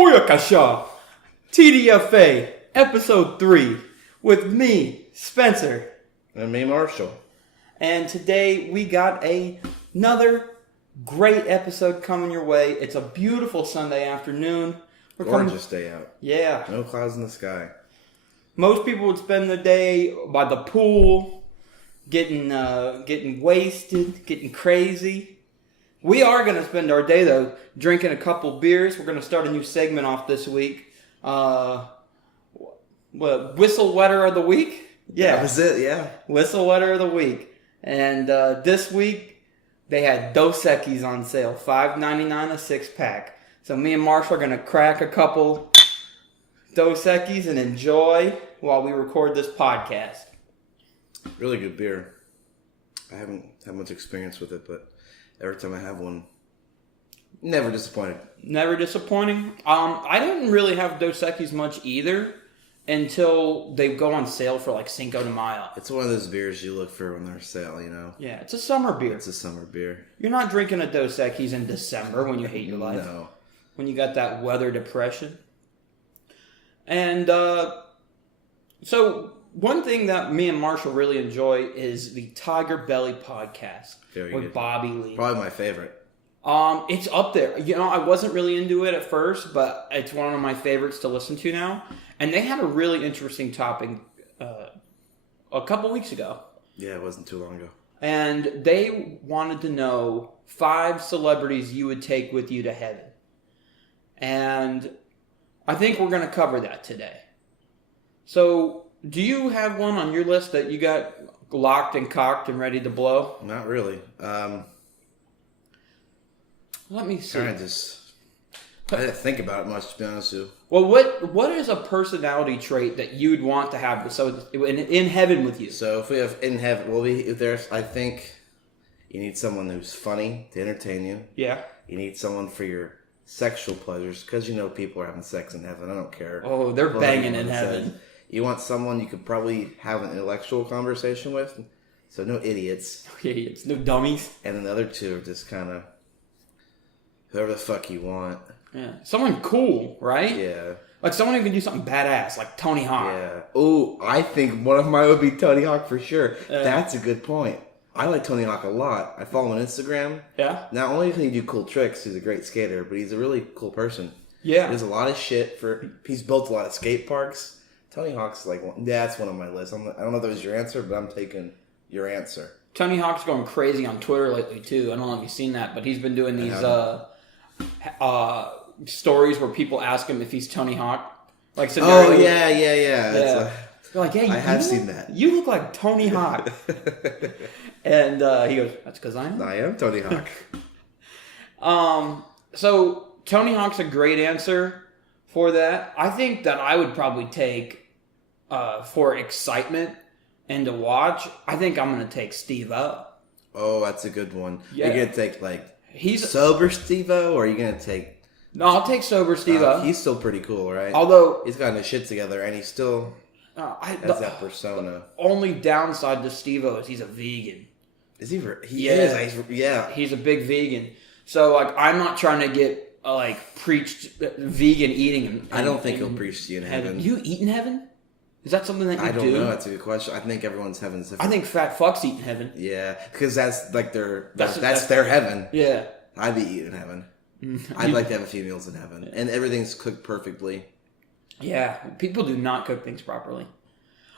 Booyakasha! TDFA, Episode 3, with me, Spencer. And me, Marshall. And today we got another great episode coming your way. It's a beautiful Sunday afternoon. Gorgeous day out. Yeah. No clouds in the sky. Most people would spend the day by the pool, getting wasted, getting crazy. We are going to spend our day, though, drinking a couple beers. We're going to start a new segment off this week. Whistle Wetter of the Week? Yeah. That was it, yeah. Whistle Wetter of the Week. And this week, they had Dos Equis on sale. $5.99 a six-pack. So me and Marshall are going to crack a couple Dos Equis and enjoy while we record this podcast. Really good beer. I haven't had much experience with it, but every time I have one, never disappointed. Never disappointing. I didn't really have Dos Equis much either until they go on sale for like Cinco de Mayo. It's one of those beers you look for when they're on sale, you know? Yeah, it's a summer beer. It's a summer beer. You're not drinking a Dos Equis in December when you hate your life. No. When you got that weather depression. And so one thing that me and Marshall really enjoy is the Tiger Belly podcast with Bobby Lee. Probably my favorite. It's up there. You know, I wasn't really into it at first, but it's one of my favorites to listen to now. And they had a really interesting topic a couple weeks ago. Yeah, it wasn't too long ago. And they wanted to know 5 celebrities you would take with you to heaven. And I think we're going to cover that today. So, do you have one on your list that you got locked and cocked and ready to blow? Not really. Let me see. I didn't think about it much, to be honest with you. Well, what is a personality trait that you'd want to have in heaven with you? So if we have in heaven, I think you need someone who's funny to entertain you. Yeah. You need someone for your sexual pleasures, because you know people are having sex in heaven. I don't care. Oh, they're banging in heaven. You want someone you could probably have an intellectual conversation with, so no idiots. No idiots, no dummies. And then the other two are just kind of whoever the fuck you want. Yeah, someone cool, right? Yeah. Like someone who can do something badass, like Tony Hawk. Yeah. Oh, I think one of mine would be Tony Hawk for sure. That's a good point. I like Tony Hawk a lot. I follow him on Instagram. Yeah. Not only can he do cool tricks, he's a great skater, but he's a really cool person. Yeah. He does a lot of shit he's built a lot of skate parks. Tony Hawk's that's one on my list. I don't know if that was your answer, but I'm taking your answer. Tony Hawk's going crazy on Twitter lately too. I don't know if you've seen that, but he's been doing these stories where people ask him if he's Tony Hawk. Like scenarios. Oh yeah. They're like, hey, I have seen that. You look like Tony Hawk. And he goes, that's because I am. I am Tony Hawk. So Tony Hawk's a great answer for that. I think that I would probably take, for excitement and to watch, I think I'm going to take Steve-O. Oh, that's a good one. Yeah. You're going to take, he's sober Steve-O, or are you going to take... No, I'll take sober Steve-O. He's still pretty cool, right? Although... He's gotten his shit together, and he still has that persona. Only downside to Steve-O is he's a vegan. Is he? He is. Yeah. He's a big vegan. So, I'm not trying to get, preached vegan eating. I don't think he'll preach to you in heaven. You eat in heaven? Is that something that you do? I don't know. That's a good question. I think everyone's heaven's different. I think fat fucks eat in heaven. Yeah, because that's that's their heaven. Yeah. I'd be eating in heaven. I'd like to have a few meals in heaven. And everything's cooked perfectly. Yeah, people do not cook things properly.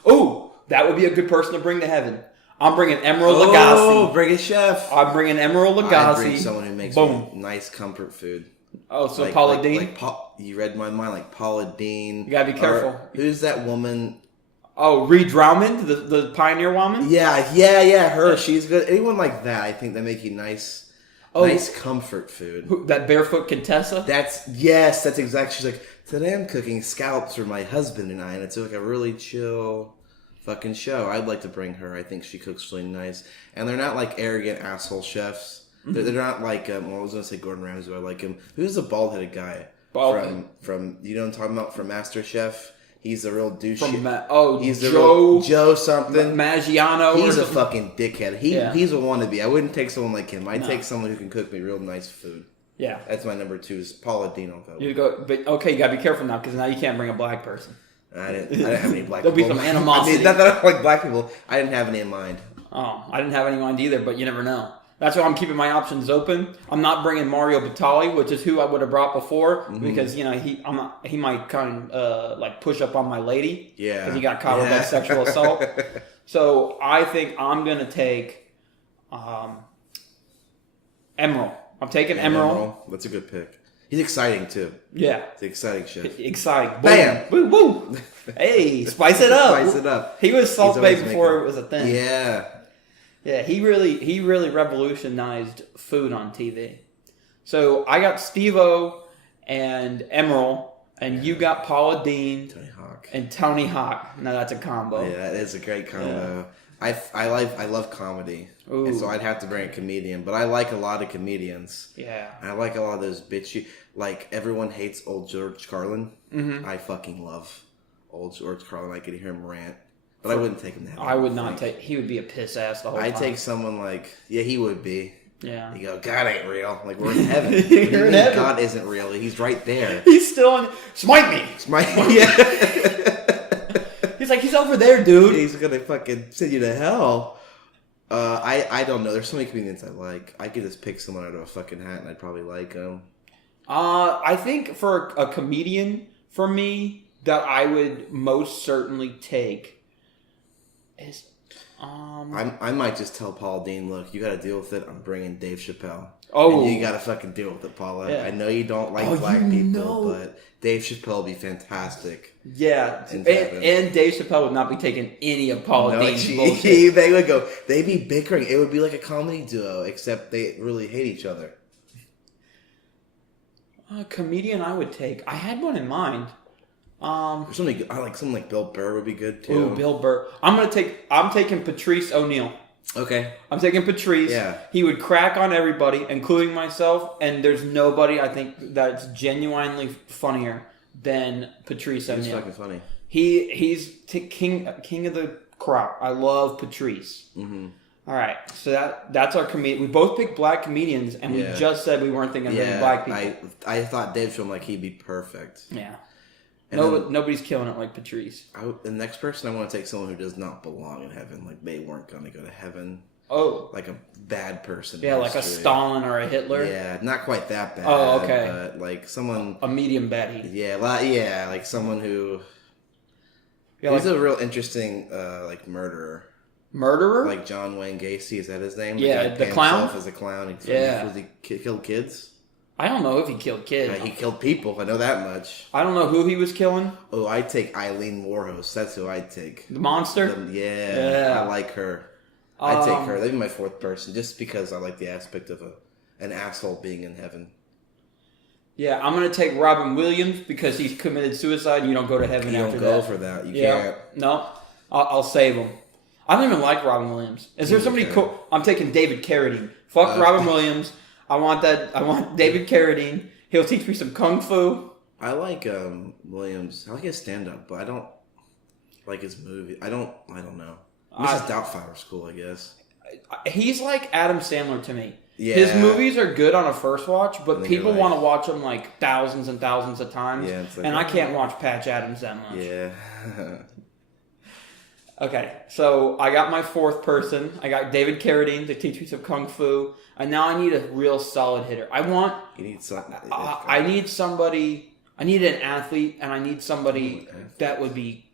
Oh, that would be a good person to bring to heaven. I'm bringing Emerald Lagasse. Oh, bring a chef. I'm bringing Emerald Lagasse. I'd bring someone who makes me nice comfort food. Oh, so Paula Deen? You read my mind, like Paula Deen. You gotta be careful. Who's that woman? Oh, Ree Drummond, the pioneer woman? Yeah, her. She's good. Anyone like that, I think, that make you nice comfort food. That barefoot Contessa? That's exactly. She's like, today I'm cooking scallops for my husband and I, and it's like a really chill fucking show. I'd like to bring her. I think she cooks really nice. And they're not like arrogant asshole chefs. Mm-hmm. They're not like, I was going to say Gordon Ramsay, but I like him. Who's the bald-headed guy? From you know what I'm talking about, from MasterChef? He's a real douche. He's Joe something. Maggiano. He's a fucking dickhead. He's a wannabe. I wouldn't take someone like him. I'd take someone who can cook me real nice food. Yeah. That's my number 2 is Paula Dean. I'll go with. You go, but okay, you gotta be careful now because now you can't bring a black person. I didn't have any black There'll people. be some animosity. I mean, not that I don't like black people. I didn't have any in mind. Oh, I didn't have any in mind either, but you never know. That's why I'm keeping my options open. I'm not bringing Mario Batali, which is who I would have brought before, because he might kind of like push up on my lady, because he got caught with that sexual assault. So I think I'm gonna take Emerald. I'm taking Emerald. That's a good pick. He's exciting too. Yeah, it's exciting shit. Exciting. Bam! Woo woo! Hey, spice it up. Spice it up. He was Salt Bae before it was a thing. Yeah. Yeah, he really revolutionized food on TV. So I got Steve-O and Emerald, and you got Paula Dean and Tony Hawk. Now that's a combo. Yeah, that is a great combo. Yeah. I love comedy, and so I'd have to bring a comedian. But I like a lot of comedians. Yeah, I like a lot of those bitchy. Like everyone hates old George Carlin. Mm-hmm. I fucking love old George Carlin. I could hear him rant. But I wouldn't take him that. I would not take. He would be a piss ass the whole time. I'd take someone like, he would be. Yeah. You go, God ain't real. Like, we're in heaven. You're in heaven. God isn't real. He's right there. He's still in. Smite me. Smite me. Yeah. He's like, he's over there, dude. He's gonna fucking send you to hell. I don't know. There's so many comedians I like. I could just pick someone out of a fucking hat and I'd probably like them. I think for a comedian, for me, that I would most certainly take is I might just tell Paul Dean, look, you got to deal with it. I'm bringing Dave Chappelle. Oh, and you got to fucking deal with it, Paula. Yeah. I know you don't like black people, but Dave Chappelle would be fantastic. Yeah, and Dave Chappelle would not be taking any of Paul Dean's bullshit. They would go. They'd be bickering. It would be like a comedy duo, except they really hate each other. A comedian I would take. I had one in mind. I like someone like Bill Burr would be good too. Ooh, Bill Burr. I'm taking Patrice O'Neal. Okay. I'm taking Patrice. Yeah. He would crack on everybody, including myself, and there's nobody I think that's genuinely funnier than Patrice O'Neal. He's fucking funny. He's king of the crop. I love Patrice. Mm-hmm. All right, so that's our comedian. We both picked black comedians, and we just said we weren't thinking of black people. I thought Dave Chappelle, like, he'd be perfect. Yeah. Nobody's killing it like Patrice. The next person, I want to take someone who does not belong in heaven. Like, they weren't going to go to heaven. Oh. Like a bad person. Yeah, like a Stalin or a Hitler. Yeah, not quite that bad. Oh, okay. But like someone... A medium baddie. Yeah, like someone who... Yeah, he's a real interesting, like, murderer. Murderer? Like John Wayne Gacy, is that his name? Yeah, the clown? Himself as a clown. He killed kids? I don't know if he killed kids. He killed people. I know that much. I don't know who he was killing. Oh, I'd take Eileen Warhos. That's who I'd take. The monster? Yeah. I like her. I'd take her. That'd be my fourth person, just because I like the aspect of an asshole being in heaven. Yeah, I'm going to take Robin Williams because he's committed suicide and you don't go to heaven after that. You don't go for that. You can't. No, I'll save him. I don't even like Robin Williams. Is there somebody cool? I'm taking David Carradine. Fuck Robin Williams. I want David Carradine. He'll teach me some kung fu. I like Williams. I like his stand-up, but I don't like his movie. I don't know. Mrs. Doubtfire's cool, I guess. He's like Adam Sandler to me. Yeah. His movies are good on a first watch, but people want to watch them like thousands and thousands of times. Yeah, it's like, and I can't watch Patch Adams that much. Yeah. Okay, so I got my fourth person. I got David Carradine to teach me some kung fu, and now I need a real solid hitter. You need something. I need somebody. I need an athlete, and I need somebody that would be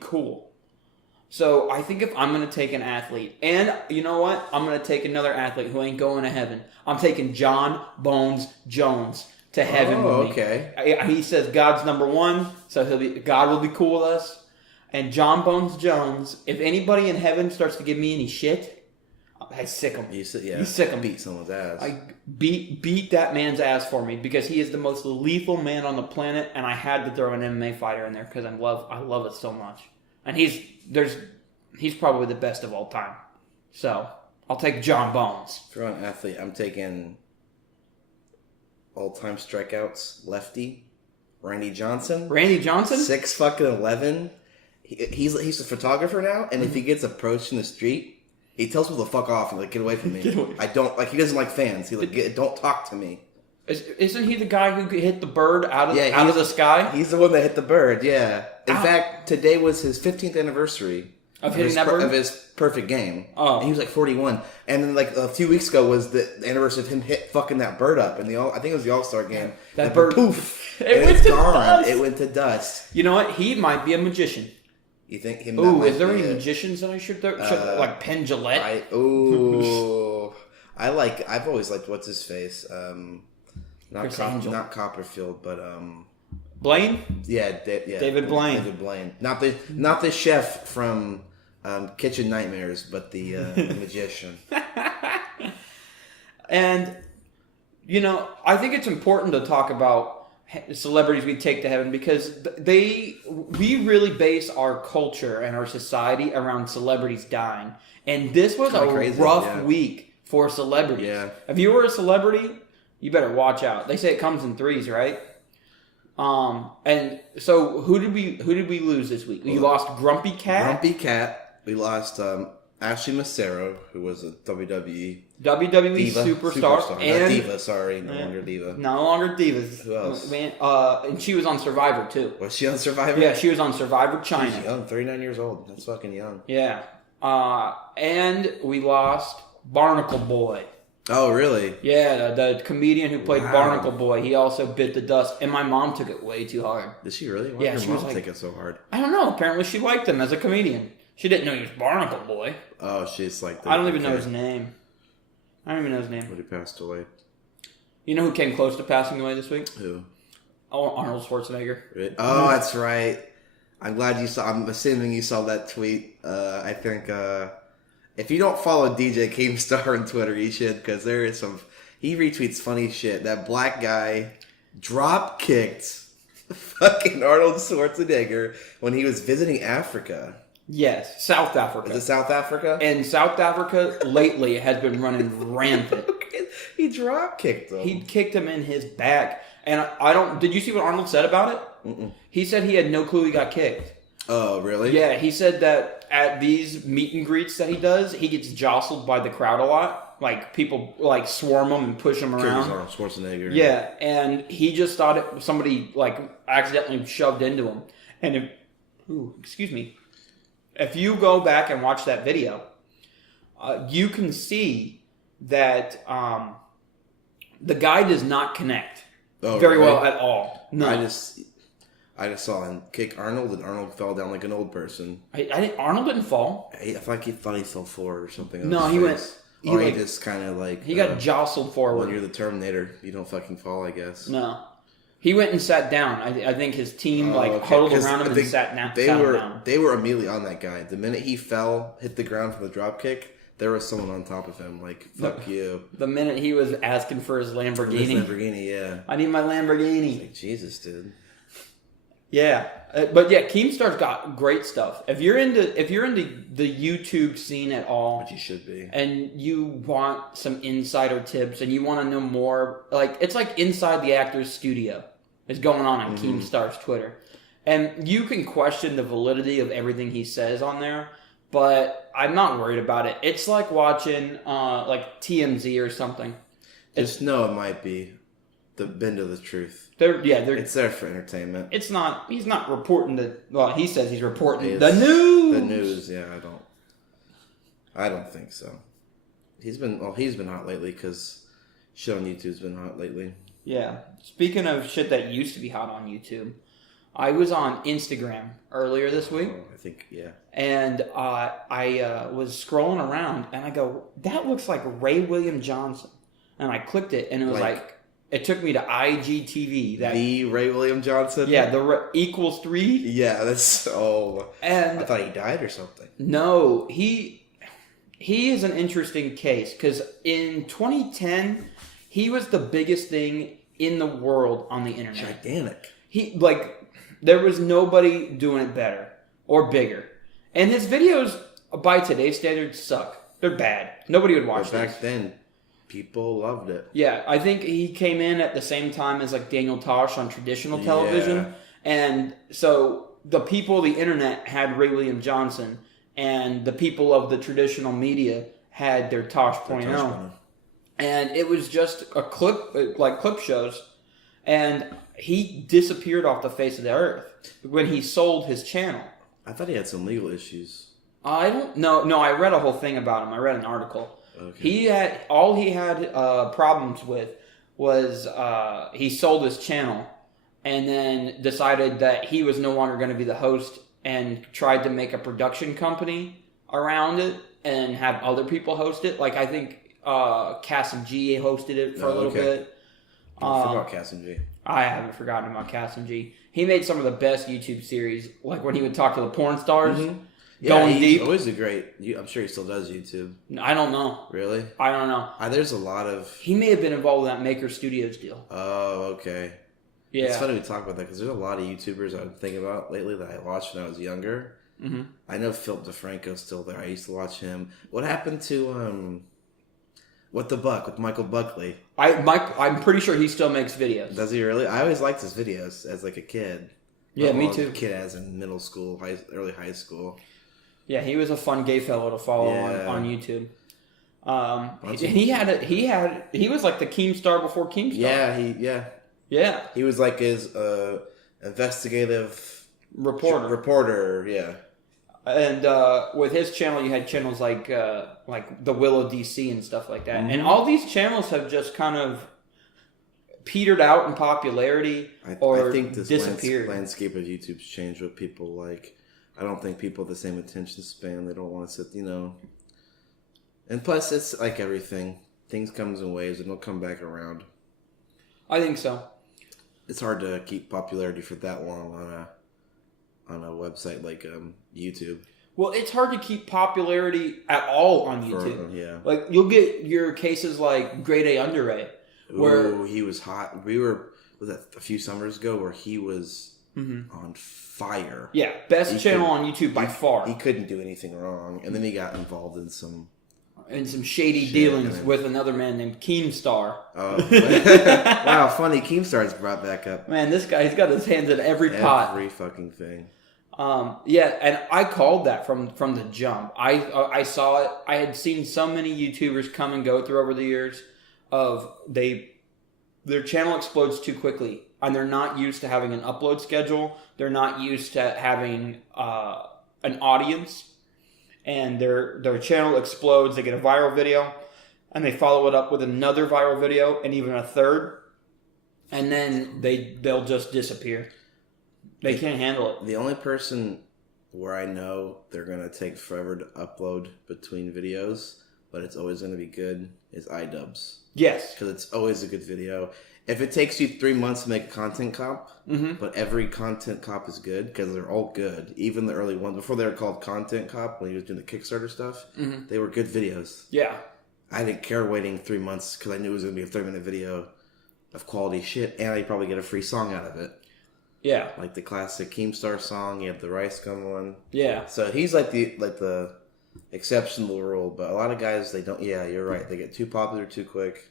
cool. So I think if I'm going to take an athlete, and you know what? I'm going to take another athlete who ain't going to heaven. I'm taking John Bones Jones to heaven with me. Okay. He says God's number one, so God will be cool with us. And John Bones Jones, if anybody in heaven starts to give me any shit, I sick him. You sick him. Beat someone's ass. I beat that man's ass for me because he is the most lethal man on the planet, and I had to throw an MMA fighter in there because I love it so much. And he's probably the best of all time. So I'll take John Bones. For an athlete, I'm taking all-time strikeouts lefty Randy Johnson. Randy Johnson? 6'11". He's a photographer now, and if he gets approached in the street, He tells people to fuck off and like get away from me. Get away. I don't like. He doesn't like fans. He like don't talk to me. Isn't he the guy who hit the bird out of the sky? He's the one that hit the bird. Yeah. In fact, today was his 15th anniversary of hitting that bird of his perfect game. Oh, and he was like 41. And then like a few weeks ago was the anniversary of him fucking that bird up in I think it was the All-Star game. That bird poof. It's gone. Dust. It went to dust. You know what? He might be a magician. You think him? Ooh, is there any magicians that I should like Penn Jillette? I've always liked what's his face. Not Copperfield, but Blaine. David Blaine. David Blaine. Not the chef from Kitchen Nightmares, but the magician. And I think it's important to talk about celebrities we take to heaven because we really base our culture and our society around celebrities dying. And this was a rough week for celebrities. Yeah. If you were a celebrity, you better watch out. They say it comes in threes, right? And so who did we lose this week? We lost Grumpy Cat. We lost Ashley Massaro, who was a WWE superstar. And not diva, sorry, no longer diva. No longer divas. Who else? And she was on Survivor too. Was she on Survivor? Yeah, she was on Survivor China. She's young, 39 years old. That's fucking young. Yeah. And we lost Barnacle Boy. Oh, really? Yeah, the comedian who played Barnacle Boy. He also bit the dust, and my mom took it way too hard. Did she really? Why did your mom take it so hard? I don't know. Apparently, she liked him as a comedian. She didn't know he was Barnacle Boy. Oh, she's like... I don't even know his name. I don't even know his name. But he passed away. You know who came close to passing away this week? Who? Oh, Arnold Schwarzenegger. Really? Oh, that's right. I'm glad you saw... I'm assuming you saw that tweet. I think... if you don't follow DJ Keemstar on Twitter, you should, because there is some... He retweets funny shit. That black guy drop-kicked fucking Arnold Schwarzenegger when he was visiting Africa. Yes, South Africa. Is it South Africa? And South Africa lately has been running rampant. He drop-kicked him. He kicked him in his back. And I don't... Did you see what Arnold said about it? Mm-mm. He said he had no clue he got kicked. Oh, really? Yeah, he said that at these meet and greets that he does, he gets jostled by the crowd a lot. Like, people, like, swarm him and push him around. Arnold Schwarzenegger. Yeah, and he just thought somebody, like, accidentally shoved into him. And if you go back and watch that video, you can see that the guy does not connect very well at all. No. I just saw him kick Arnold, and Arnold fell down like an old person. Arnold didn't fall. I thought he fell forward or something. No, he went... He just kind of like... He got jostled forward. When you're the Terminator, you don't fucking fall, I guess. No. He went and sat down. I think his team huddled around him and sat down. They were immediately on that guy. The minute he fell, hit the ground from the drop kick, there was someone on top of him. Like, fuck you. The minute he was asking for his Lamborghini. His Lamborghini, yeah. I need my Lamborghini. Like, Jesus, dude. Yeah, but yeah, Keemstar's got great stuff. If you're into the YouTube scene at all, which you should be, and you want some insider tips and you want to know more, like it's like Inside the Actor's Studio is going on Keemstar's Twitter, and you can question the validity of everything he says on there, but I'm not worried about it. It's like watching like TMZ or something. Just know it might be the bend of the truth. It's there for entertainment. It's not. He's not reporting the. Well, he says he's reporting the news. The news, yeah. I don't think so. He's been hot lately because shit on YouTube's been hot lately. Yeah. Speaking of shit that used to be hot on YouTube, I was on Instagram earlier this week. Oh, I think yeah. And I was scrolling around and I go, that looks like Ray William Johnson, and I clicked it and it was like it took me to IGTV. The Ray William Johnson? Yeah, the equals 3. Yeah, that's so... And I thought he died or something. No, he is an interesting case because in 2010, he was the biggest thing in the world on the internet. Gigantic. There was nobody doing it better or bigger. And his videos, by today's standards, suck. They're bad. Nobody would watch them. Back then, people loved it. Yeah, I think he came in at the same time as like Daniel Tosh on traditional television. Yeah. And so the people, the internet had Ray William Johnson, and the people of the traditional media had their Tosh.0. And it was just a clip, like clip shows. And he disappeared off the face of the earth when he sold his channel. I thought he had some legal issues. I don't know. No, I read a whole thing about him. I read an article. Okay. He had problems with was he sold his channel and then decided that he was no longer going to be the host and tried to make a production company around it and have other people host it. Like I think Cass and G hosted it for a little bit. I forgot Cass and G. I haven't forgotten about Cass and G. He made some of the best YouTube series, like when he would talk to the porn stars. Mm-hmm. Yeah, he's deep. Always a great. I'm sure he still does YouTube. I don't know. Really? I don't know. There's a lot of. He may have been involved in that Maker Studios deal. Oh, okay. Yeah. It's funny we talk about that because there's a lot of YouTubers I've been thinking about lately that I watched when I was younger. Mm-hmm. I know Philip DeFranco's still there. I used to watch him. What happened to What the Buck with Michael Buckley? I'm pretty sure he still makes videos. Does he really? I always liked his videos as like a kid. Yeah, me too. Kid as in middle school, early high school. Yeah, he was a fun gay fellow to follow on YouTube. He was like the Keemstar before Keemstar. Yeah. He was like his investigative reporter. Yeah. And with his channel, you had channels like the Willow DC and stuff like that. Mm-hmm. And all these channels have just kind of petered out in popularity I think this disappeared. Landscape of YouTube's changed what people like. I don't think people have the same attention span. They don't want to sit, And plus, it's like everything. Things comes in waves and they'll come back around. I think so. It's hard to keep popularity for that long on a website like YouTube. Well, it's hard to keep popularity at all on YouTube. Like, you'll get your cases like Grade A Under A. Where he was hot. Was that a few summers ago where he was on fire. Yeah, best channel on YouTube by far. He couldn't do anything wrong, and then he got involved in some shady dealings with another man named Keemstar. Oh, wow, funny. Keemstar's brought back up. Man, this guy, he's got his hands in every pot. Every fucking thing. Yeah, and I called that from the jump. I saw it. I had seen so many YouTubers come and go through over the years of their channel explodes too quickly. And they're not used to having an upload schedule. They're not used to having an audience. And their channel explodes. They get a viral video. And they follow it up with another viral video. And even a third. And then they'll just disappear. They can't handle it. The only person where I know they're going to take forever to upload between videos, but it's always going to be good, is iDubbbz. Yes. Because it's always a good video. If it takes you 3 months to make a content comp, but every content comp is good, because they're all good. Even the early ones, before they were called content comp, when he was doing the Kickstarter stuff, they were good videos. Yeah. I didn't care waiting 3 months, because I knew it was going to be a 30-minute video of quality shit, and I'd probably get a free song out of it. Yeah. Like the classic Keemstar song, you have the Rice Gum one. Yeah. So he's like the exception to the rule, but a lot of guys, they don't, you're right, they get too popular too quick.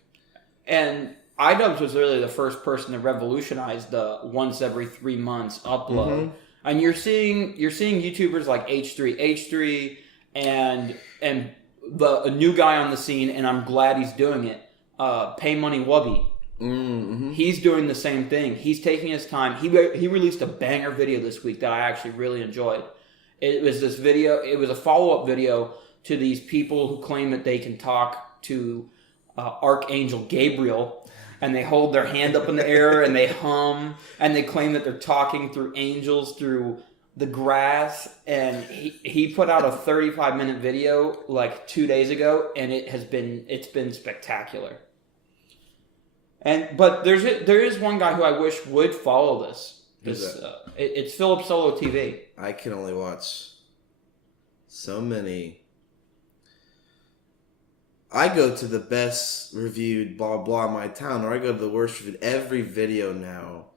And iDubbbz was really the first person to revolutionize the once every 3 months upload. And you're seeing YouTubers like H3 and a new guy on the scene, and I'm glad he's doing it. Pay Money Wubby. He's doing the same thing. He's taking his time. He released a banger video this week that I actually really enjoyed. It was this video. It was a follow-up video to these people who claim that they can talk to Archangel Gabriel, and they hold their hand up in the air and they hum, and they claim that they're talking through angels through the grass. And he put out a 35-minute video like 2 days ago, and it's been spectacular. But there is one guy who I wish would follow this. It's Philip Solo TV. I can only watch so many. I go to the best reviewed blah blah in my town, or I go to the worst reviewed. Every video now,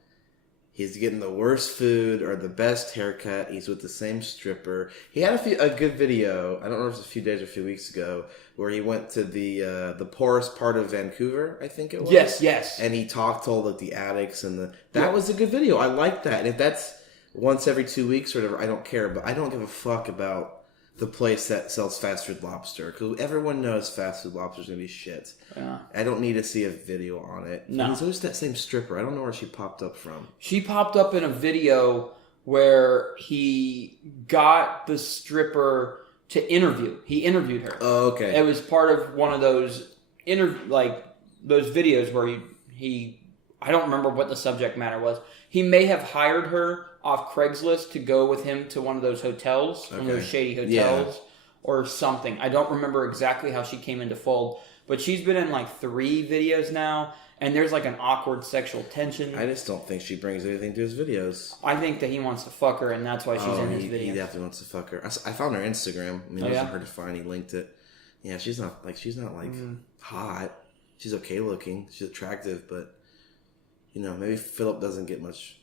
he's getting the worst food or the best haircut. He's with the same stripper. He had a good video. I don't know if it was a few days or a few weeks ago, where he went to the poorest part of Vancouver, I think it was. Yes. And he talked to all the addicts that was a good video. I like that. And if that's once every 2 weeks or whatever, I don't care. But I don't give a fuck about the place that sells fast food lobster. Because everyone knows fast food lobster is going to be shit. Yeah. I don't need to see a video on it. No. And it's always that same stripper. I don't know where she popped up from. She popped up in a video where he got the stripper to interview. He interviewed her. Oh, okay. It was part of one of those those videos where he I don't remember what the subject matter was. He may have hired her off Craigslist to go with him to one of those hotels, one of those shady hotels, or something. I don't remember exactly how she came into fold, but she's been in like 3 videos now, and there's like an awkward sexual tension. I just don't think she brings anything to his videos. I think that he wants to fuck her, and that's why she's in his videos. He definitely wants to fuck her. I found her Instagram. I mean, it wasn't hard to find. He linked it. Yeah, she's not hot. She's okay looking. She's attractive, but maybe Philip doesn't get much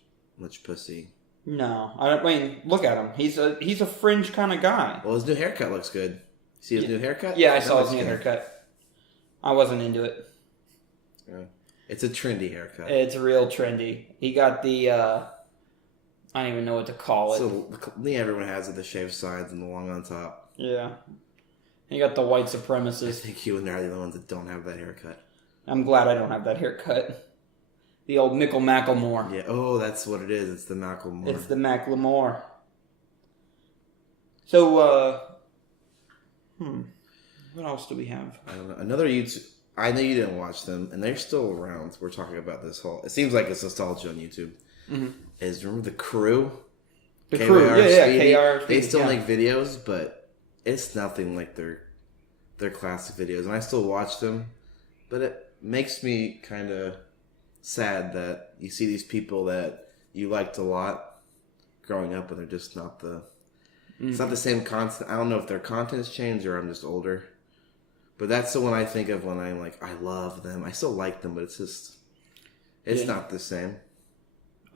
pussy. No, I mean, look at him. He's a fringe kind of guy. Well, his new haircut looks good. See his new haircut? Yeah, I saw his new haircut. I wasn't into it. Yeah. It's a trendy haircut. It's real trendy. He got the I don't even know what to call it. So everyone has it, the shaved sides and the long on top. Yeah. He got the white I supremacist. think you and I are the only ones that don't have that haircut. I'm glad I don't have that haircut. The old Mickle Macklemore. Yeah. Oh, that's what it is. It's the Macklemore. It's the Macklemore. So, what else do we have? I don't know. Another YouTube. I know you didn't watch them, and they're still around. We're talking about this whole. It seems like it's nostalgia on YouTube. Mm-hmm. Remember the Crew? The Crew, yeah, KR. They still make videos, but it's nothing like their classic videos, and I still watch them. But it makes me kind of sad that you see these people that you liked a lot growing up, and they're just not the. Mm-hmm. It's not the same content. I don't know if their content has changed or I'm just older. But that's the one I think of when I'm like, I love them. I still like them, but it's not the same.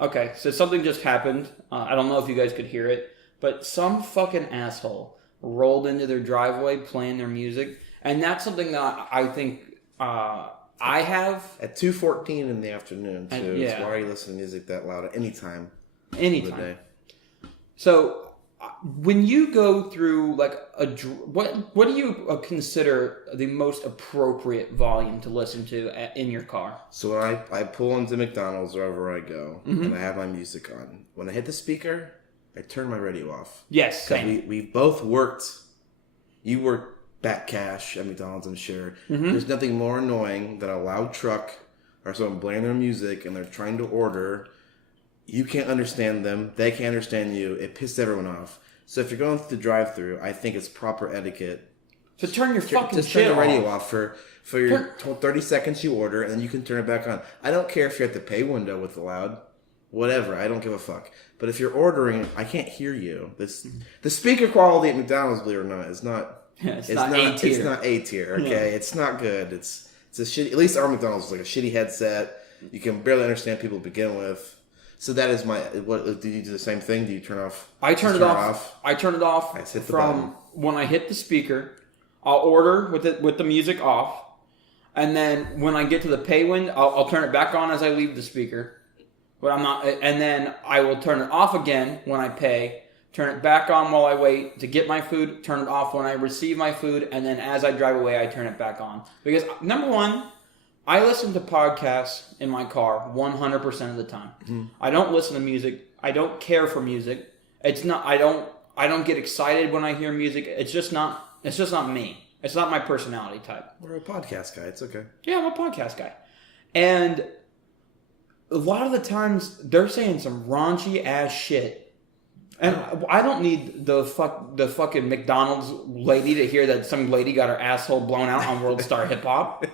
Okay, so something just happened. I don't know if you guys could hear it, but some fucking asshole rolled into their driveway playing their music. And that's something that I think I have. At 2:14 in the afternoon, too. Yeah. So why are you listening to music that loud at any time? Anytime. Of the day? So when you go through like what do you consider the most appropriate volume to listen to in your car? So when I pull into McDonald's wherever I go, and I have my music on, when I hit the speaker, I turn my radio off. Yes, same. We both worked. You worked back cash at McDonald's, I'm sure. Mm-hmm. There's nothing more annoying than a loud truck or someone playing their music and they're trying to order. You can't understand them. They can't understand you. It pisses everyone off. So if you're going through the drive-thru, I think it's proper etiquette to turn your fucking just shit turn the radio off for your 30 seconds you order, and then you can turn it back on. I don't care if you're at the pay window with the loud, whatever. I don't give a fuck. But if you're ordering, I can't hear you. The speaker quality at McDonald's, believe it or not, is not. It's not A tier. It's not A tier. Okay, It's not good. It's a shitty. At least our McDonald's is like a shitty headset. You can barely understand people to begin with. So that is my. What did you do the same thing? Do you turn off? I turn it off. I turn it off from when I hit the speaker. I'll order with the music off, and then when I get to the pay window, I'll turn it back on as I leave the speaker. But I'm not, and then I will turn it off again when I pay. Turn it back on while I wait to get my food. Turn it off when I receive my food, and then as I drive away, I turn it back on. Because number one, I listen to podcasts in my car 100% of the time. Mm-hmm. I don't listen to music. I don't care for music. It's not. I don't get excited when I hear music. It's just not me. It's not my personality type. We're a podcast guy. It's okay. Yeah, I'm a podcast guy, and a lot of the times they're saying some raunchy ass shit. And I don't need the fucking McDonald's lady to hear that some lady got her asshole blown out on World Star Hip Hop.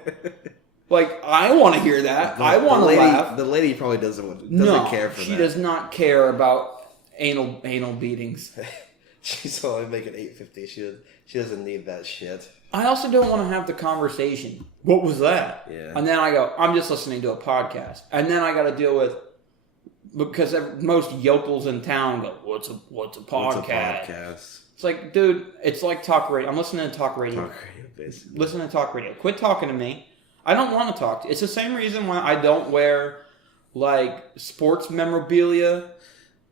Like, I want to hear that. I want to laugh. The lady probably doesn't care for that. She does not care about anal beatings. She's only making $8.50. She doesn't need that shit. I also don't want to have the conversation. What was that? Yeah. And then I go, I'm just listening to a podcast. And then I got to deal with, because most yokels in town go, what's a podcast? What's a podcast? It's like, dude, it's like talk radio. I'm listening to talk radio. Talk radio, basically. Listen to talk radio. Quit talking to me. I don't want to talk. It's the same reason why I don't wear, like, sports memorabilia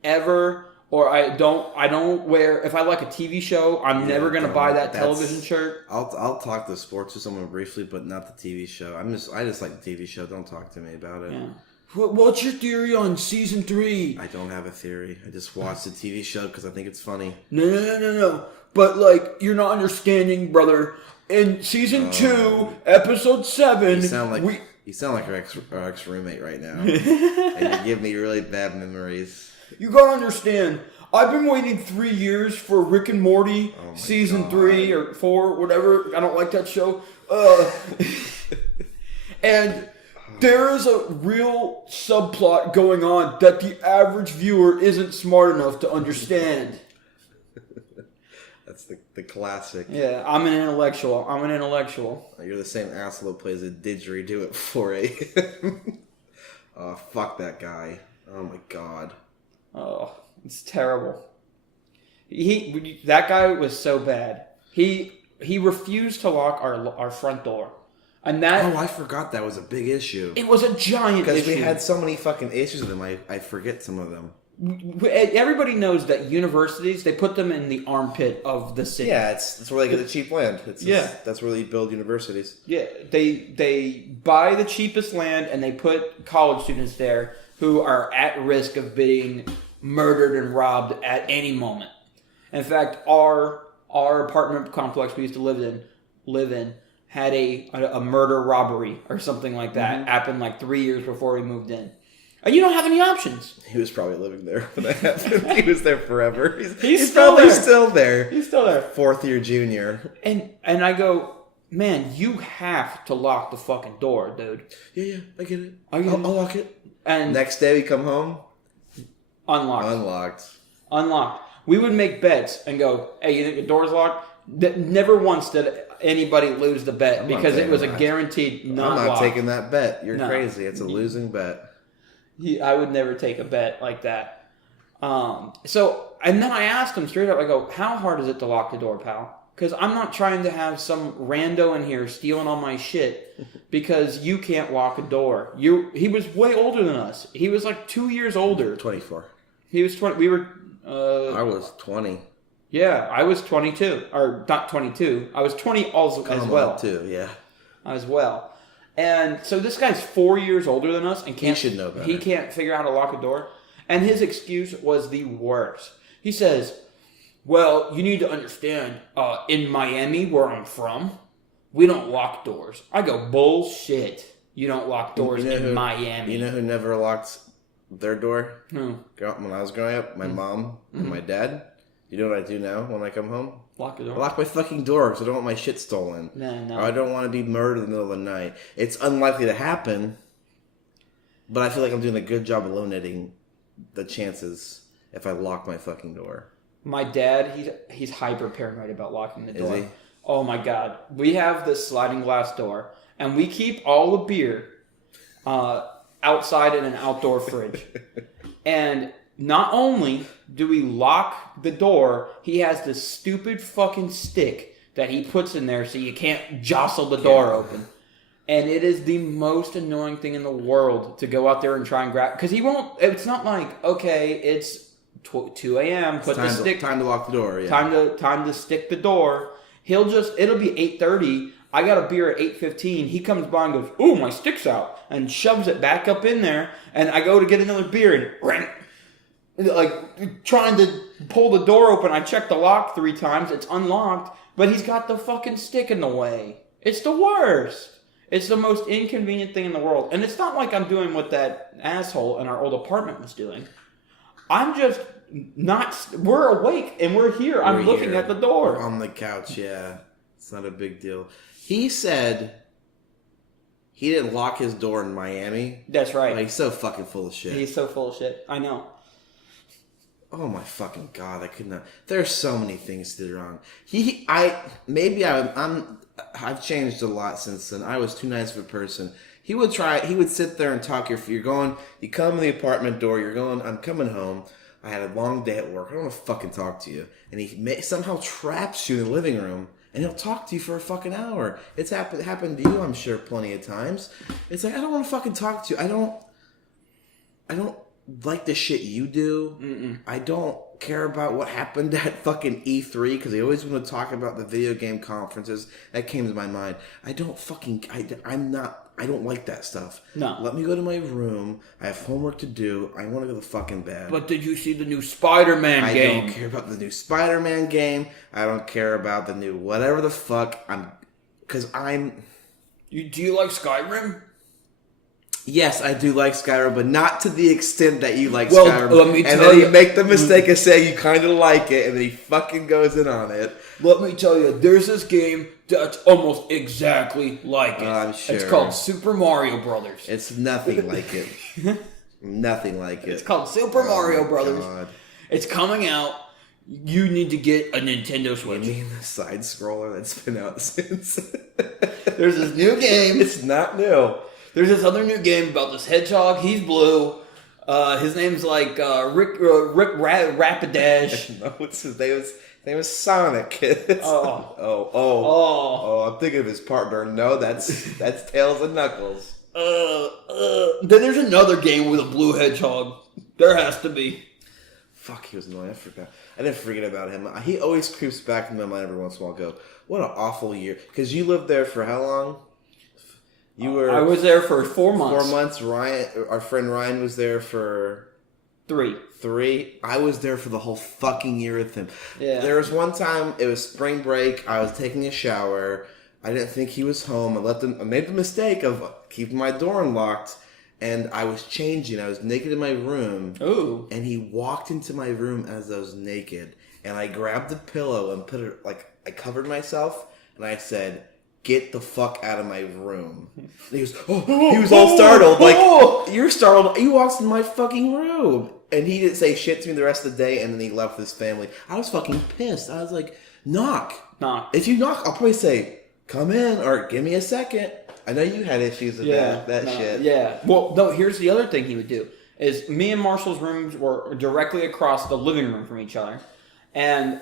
ever, Or I don't wear, if I like a TV show, I'm never going to buy that television shirt. I'll talk to sports with someone briefly, but not the TV show. I just like the TV show. Don't talk to me about it. Yeah. What's your theory on season 3? I don't have a theory. I just watched the TV show because I think it's funny. No. But, like, you're not understanding, brother. In season 2, episode 7... You sound like our ex-roommate right now. And you give me really bad memories. You gotta understand, I've been waiting 3 years for Rick and Morty season 3 or 4, whatever. I don't like that show. And there is a real subplot going on that the average viewer isn't smart enough to understand. That's the classic. Yeah, I'm an intellectual. You're the same asshole who plays a didgeridoo at 4 a.m. Oh, fuck that guy. Oh my god. Oh, it's terrible. That guy was so bad. He refused to lock our front door. And that... Oh, I forgot that was a big issue. It was a giant issue. Because we had so many fucking issues with them, I forget some of them. Everybody knows that universities, they put them in the armpit of the city. Yeah, that's where they get the cheap land. That's where they build universities. Yeah, they buy the cheapest land and they put college students there who are at risk of being murdered and robbed at any moment. In fact, our apartment complex we used to live in had a murder robbery or something like that happen like 3 years before we moved in. And you don't have any options. He was probably living there when that happened. He was there forever. He's still there. He's still there. 4th year junior. And I go, man, you have to lock the fucking door, dude. Yeah, I get it. I'll lock it. And next day we come home. Unlocked. We would make bets and go, hey, you think the door's locked? Never once did anybody lose the bet because it was a guaranteed not I'm not locked. taking that bet. You're crazy. It's a losing bet. I would never take a bet like that. And then I asked him straight up, I go, how hard is it to lock the door, pal? Because I'm not trying to have some rando in here stealing all my shit because you can't lock a door. He was way older than us. He was like 2 years older. 24. He was 20. We were... I was 20. Yeah, I was 22. Or not 22. I was 20 as well. Too, yeah. As well. And so this guy's 4 years older than us and he should know better. He can't figure out how to lock a door. And his excuse was the worst. He says, well, you need to understand, in Miami, where I'm from, we don't lock doors. I go, bullshit. You don't lock doors in Miami. You know who never locked their door? Who? When I was growing up, my mom and my dad. You know what I do now when I come home? Lock the door. I lock my fucking door because I don't want my shit stolen. No. Or I don't want to be murdered in the middle of the night. It's unlikely to happen, but I feel like I'm doing a good job eliminating the chances if I lock my fucking door. My dad, he's hyper paranoid about locking the door. Is he? Oh my god. We have this sliding glass door, and we keep all the beer outside in an outdoor fridge. And not only do we lock the door, he has this stupid fucking stick that he puts in there so you can't jostle the door open. And it is the most annoying thing in the world to go out there and try and grab... Because he won't... It's not like, okay, it's 2 a.m., put the stick... Time to lock the door, yeah. Time to stick the door. It'll be 8:30. I got a beer at 8:15. He comes by and goes, ooh, my stick's out. And shoves it back up in there. And I go to get another beer and... Like, trying to pull the door open. I checked the lock 3 times. It's unlocked. But he's got the fucking stick in the way. It's the worst. It's the most inconvenient thing in the world. And it's not like I'm doing what that asshole in our old apartment was doing. I'm just not... We're awake and we're here. I'm looking at the door. We're on the couch, yeah. It's not a big deal. He said he didn't lock his door in Miami. That's right. Like, he's so fucking full of shit. He's so full of shit. I know. Oh my fucking god! I could not. There's so many things that are wrong. I've changed a lot since then. I was too nice of a person. He would sit there and talk. You come in the apartment door. I'm coming home. I had a long day at work. I don't want to fucking talk to you. And he somehow traps you in the living room. And he'll talk to you for a fucking hour. It's happened to you, I'm sure, plenty of times. It's like, I don't want to fucking talk to you. I don't like the shit you do. I don't care about what happened at fucking E3 because they always want to talk about the video game conferences. That came to my mind. I don't like that stuff. No. Let me go to my room. I have homework to do. I want to go to fucking bed. But did you see the new Spider-Man game? I don't care about the new Spider-Man game. I don't care about the new whatever the fuck. Do you like Skyrim? Yes, I do like Skyrim, but not to the extent that you like Well, Skyrim. let me and tell then you, you make the mistake of saying you kind of like it, and then he fucking goes in on it. Let me tell you, there's this game that's almost exactly like it. I'm sure. It's called Super Mario Brothers. It's nothing like it. Nothing like it. It's called Super Mario Brothers. God. It's coming out. You need to get a Nintendo Switch. You mean the side scroller that's been out since? There's this new game. It's not new. There's this other new game about this hedgehog. He's blue. His name's like Rick Rapidash. No, what's his name? His name is Sonic. Oh. I'm thinking of his partner. No, that's Tails and Knuckles. Then there's another game with a blue hedgehog. There has to be. Fuck, he was annoying. I forgot. I didn't forget about him. He always creeps back in my mind every once in a while. Go, what an awful year. Because you lived there for how long? I was there for 4 months. 4 months. Ryan, our friend Ryan, was there for 3. I was there for the whole fucking year with him. Yeah. There was one time, it was spring break. I was taking a shower. I didn't think he was home. I made the mistake of keeping my door unlocked. And I was changing. I was naked in my room. Ooh. And he walked into my room as I was naked. And I grabbed the pillow and put it, I covered myself. And I said, get the fuck out of my room. And he was all startled. You're startled. He walks in my fucking room. And he didn't say shit to me the rest of the day. And then he left with his family. I was fucking pissed. I was like, knock. If you knock, I'll probably say, come in or give me a second. I know you had issues with that shit. Yeah. Well, no, here's the other thing he would do. Is me and Marshall's rooms were directly across the living room from each other. And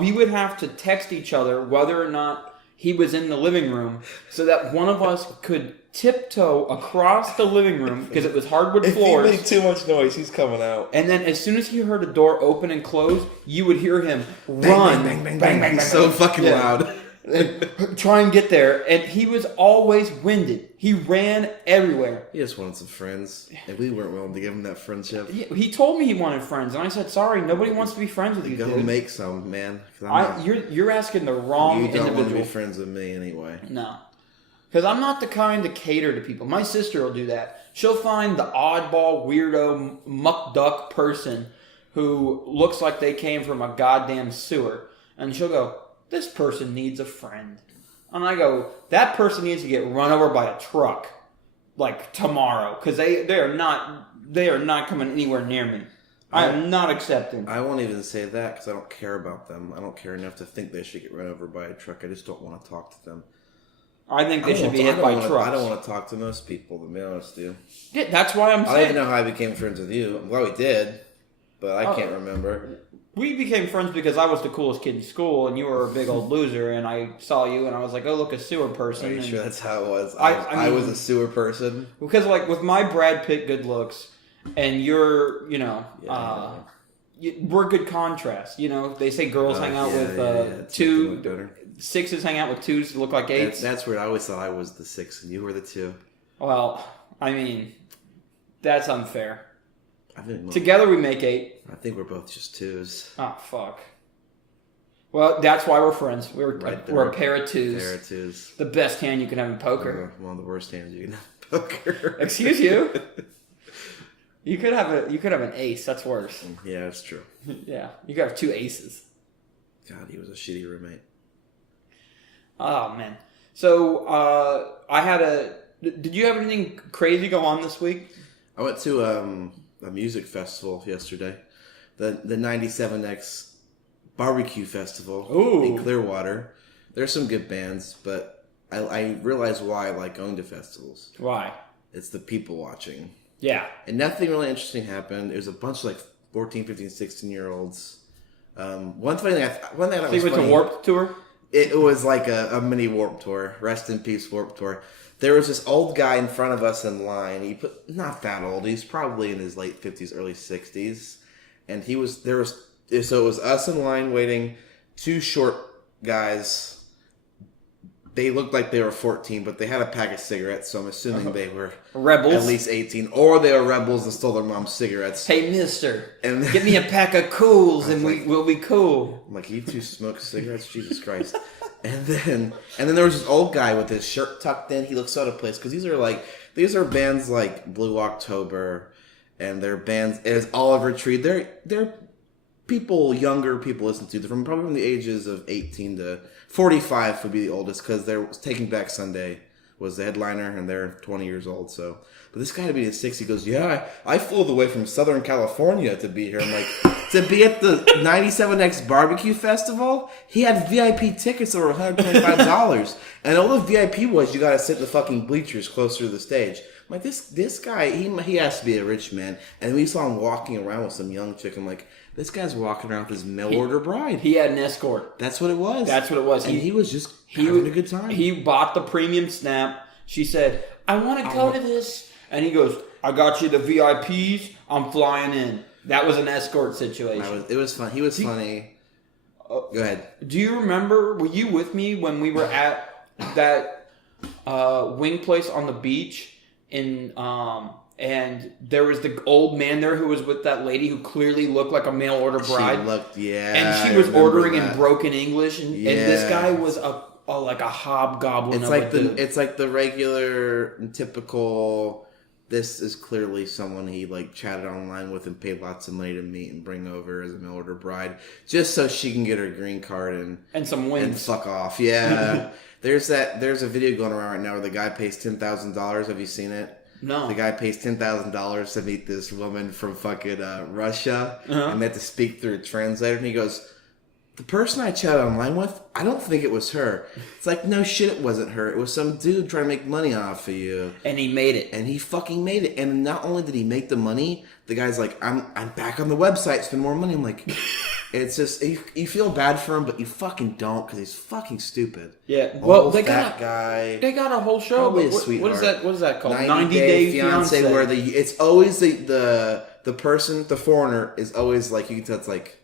we would have to text each other whether or not he was in the living room so that one of us could tiptoe across the living room because it was hardwood floors. If he made too much noise, he's coming out. And then as soon as he heard a door open and close, you would hear him run. Bang, bang, bang, bang, bang. He's so fucking loud. And try and get there, and he was always winded. He ran everywhere. He just wanted some friends, and we weren't willing to give him that friendship. He told me he wanted friends, and I said, "Sorry, nobody wants to be friends with you, Go dude. make some, man." You're asking the wrong individual. You don't want to be friends with me anyway. No, because I'm not the kind to cater to people. My sister will do that. She'll find the oddball, weirdo, muck duck person who looks like they came from a goddamn sewer, and she'll go, this person needs a friend. And I go, that person needs to get run over by a truck, like tomorrow, because they are not coming anywhere near me. I am not accepting. I won't even say that because I don't care about them. I don't care enough to think they should get run over by a truck. I just don't want to talk to them. I think they should be hit by trucks. I don't want to talk to most people, to be honest with you. Yeah, that's why I'm saying. I don't even know how I became friends with you. I'm glad we did, but I can't remember. We became friends because I was the coolest kid in school, and you were a big old loser, and I saw you, and I was like, oh, look, a sewer person. Are you sure that's how it was? I was a sewer person? Because, with my Brad Pitt good looks, and you're, we're good contrast. They say girls hang out with two, sixes hang out with twos to look like eights. That's weird. I always thought I was the six, and you were the two. Well, that's unfair. Together we make 8. I think we're both just 2s. Oh, fuck. Well, that's why we're friends. We're a pair of 2s. Pair of 2s. The best hand you can have in poker. One of the worst hands you can have in poker. Excuse you? You could have an ace. That's worse. Yeah, that's true. Yeah, you could have 2 aces. God, he was a shitty roommate. Oh, man. So, did you have anything crazy go on this week? I went to a music festival yesterday, the 97X BBQ Festival in Clearwater. There's some good bands, but I realized why I like going to festivals. Why? It's the people watching. Yeah. And nothing really interesting happened. There's a bunch of 14, 15, 16-year-olds. One thing I thought was funny. So you went to Warped Tour? It was like a mini Warped Tour. Rest in peace, Warped Tour. There was this old guy in front of us in line. Not that old. He's probably in his late 50s, early 60s. And so it was us in line waiting. Two short guys. They looked like they were 14, but they had a pack of cigarettes, so I'm assuming they were rebels, at least 18, or they were rebels and stole their mom's cigarettes. Hey, mister, give me a pack of Cools and we'll be cool. I'm like, you two smoke cigarettes? Jesus Christ. And then there was this old guy with his shirt tucked in. He looks out of place because these are bands like Blue October, and they're bands as Oliver Tree. They're younger people listen to. They're probably from the ages of 18 to 45 would be the oldest, because they're Taking Back Sunday was the headliner, and they're 20 years old. So, but this guy to be in his 60s, he goes, yeah, I flew all the way from Southern California to be here. I'm like, to be at the 97X BBQ Festival? He had VIP tickets that were $125. And all the VIP was, you got to sit in the fucking bleachers closer to the stage. I'm like, this guy, he has to be a rich man. And we saw him walking around with some young chick. I'm like, this guy's walking around with his mail-order bride. He had an escort. That's what it was. And he was just having a good time. He bought the premium snap. She said, I want to go to this. And he goes, I got you the VIPs. I'm flying in. That was an escort situation. It was fun. He was funny. Go ahead. Do you remember, were you with me when we were at that wing place on the beach and there was the old man there who was with that lady who clearly looked like a mail order bride. And she was ordering in broken English, and this guy was like a hobgoblin. It's like the regular, typical. This is clearly someone he like chatted online with and paid lots of money to meet and bring over as a mail order bride, just so she can get her green card and some wins and fuck off. Yeah, there's a video going around right now where the guy pays $10,000. Have you seen it? No. The guy pays $10,000 to meet this woman from fucking Russia, and they have to speak through a translator. And he goes, the person I chatted online with, I don't think it was her. It's like, no shit, it wasn't her. It was some dude trying to make money off of you. And he made it. And he fucking made it. And not only did he make the money, the guy's like, I'm back on the website, spend more money. I'm like, it's just, you feel bad for him, but you fucking don't, because he's fucking stupid. Yeah. Well, they got a whole show. Probably a sweetheart. What is that called? 90 Day Fiance, where it's always the person, the foreigner, is always like, you can tell it's like,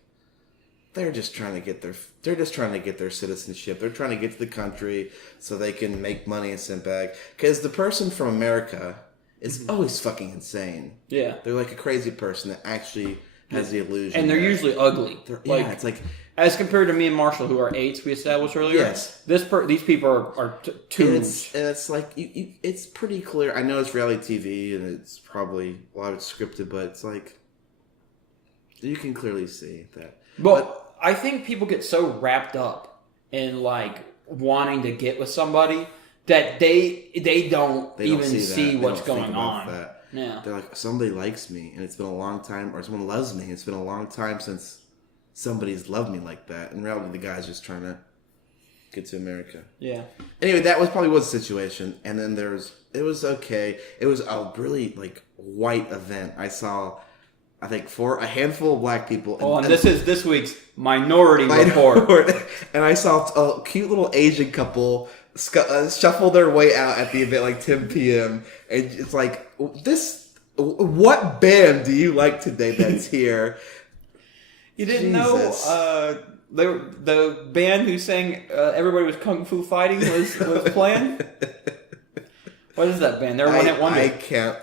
they're just trying to get their citizenship. They're trying to get to the country so they can make money and send back. Because the person from America is always fucking insane. Yeah. They're like a crazy person that actually has the illusion. And they're usually ugly. It's like, as compared to me and Marshall, who are 8s, we established earlier. Yes. These people are twos. And it's like, it's pretty clear. I know it's reality TV and it's probably a lot of it's scripted, but it's like, you can clearly see that. But I think people get so wrapped up in like wanting to get with somebody that they don't even see what's going on. That. Yeah. They're like, somebody likes me and it's been a long time, or someone loves me and it's been a long time since somebody's loved me like that. In reality, the guy's just trying to get to America. Yeah. Anyway, that was the situation. And then it was okay. It was a really like white event. I saw, I think, a handful of black people. And this is this week's Minority Report. And I saw a cute little Asian couple shuffle their way out at the event like 10 p.m. And it's like, what band do you like today that's here? You didn't know the band who sang Everybody Was Kung Fu Fighting was playing? What is that band? They're one hit wonder.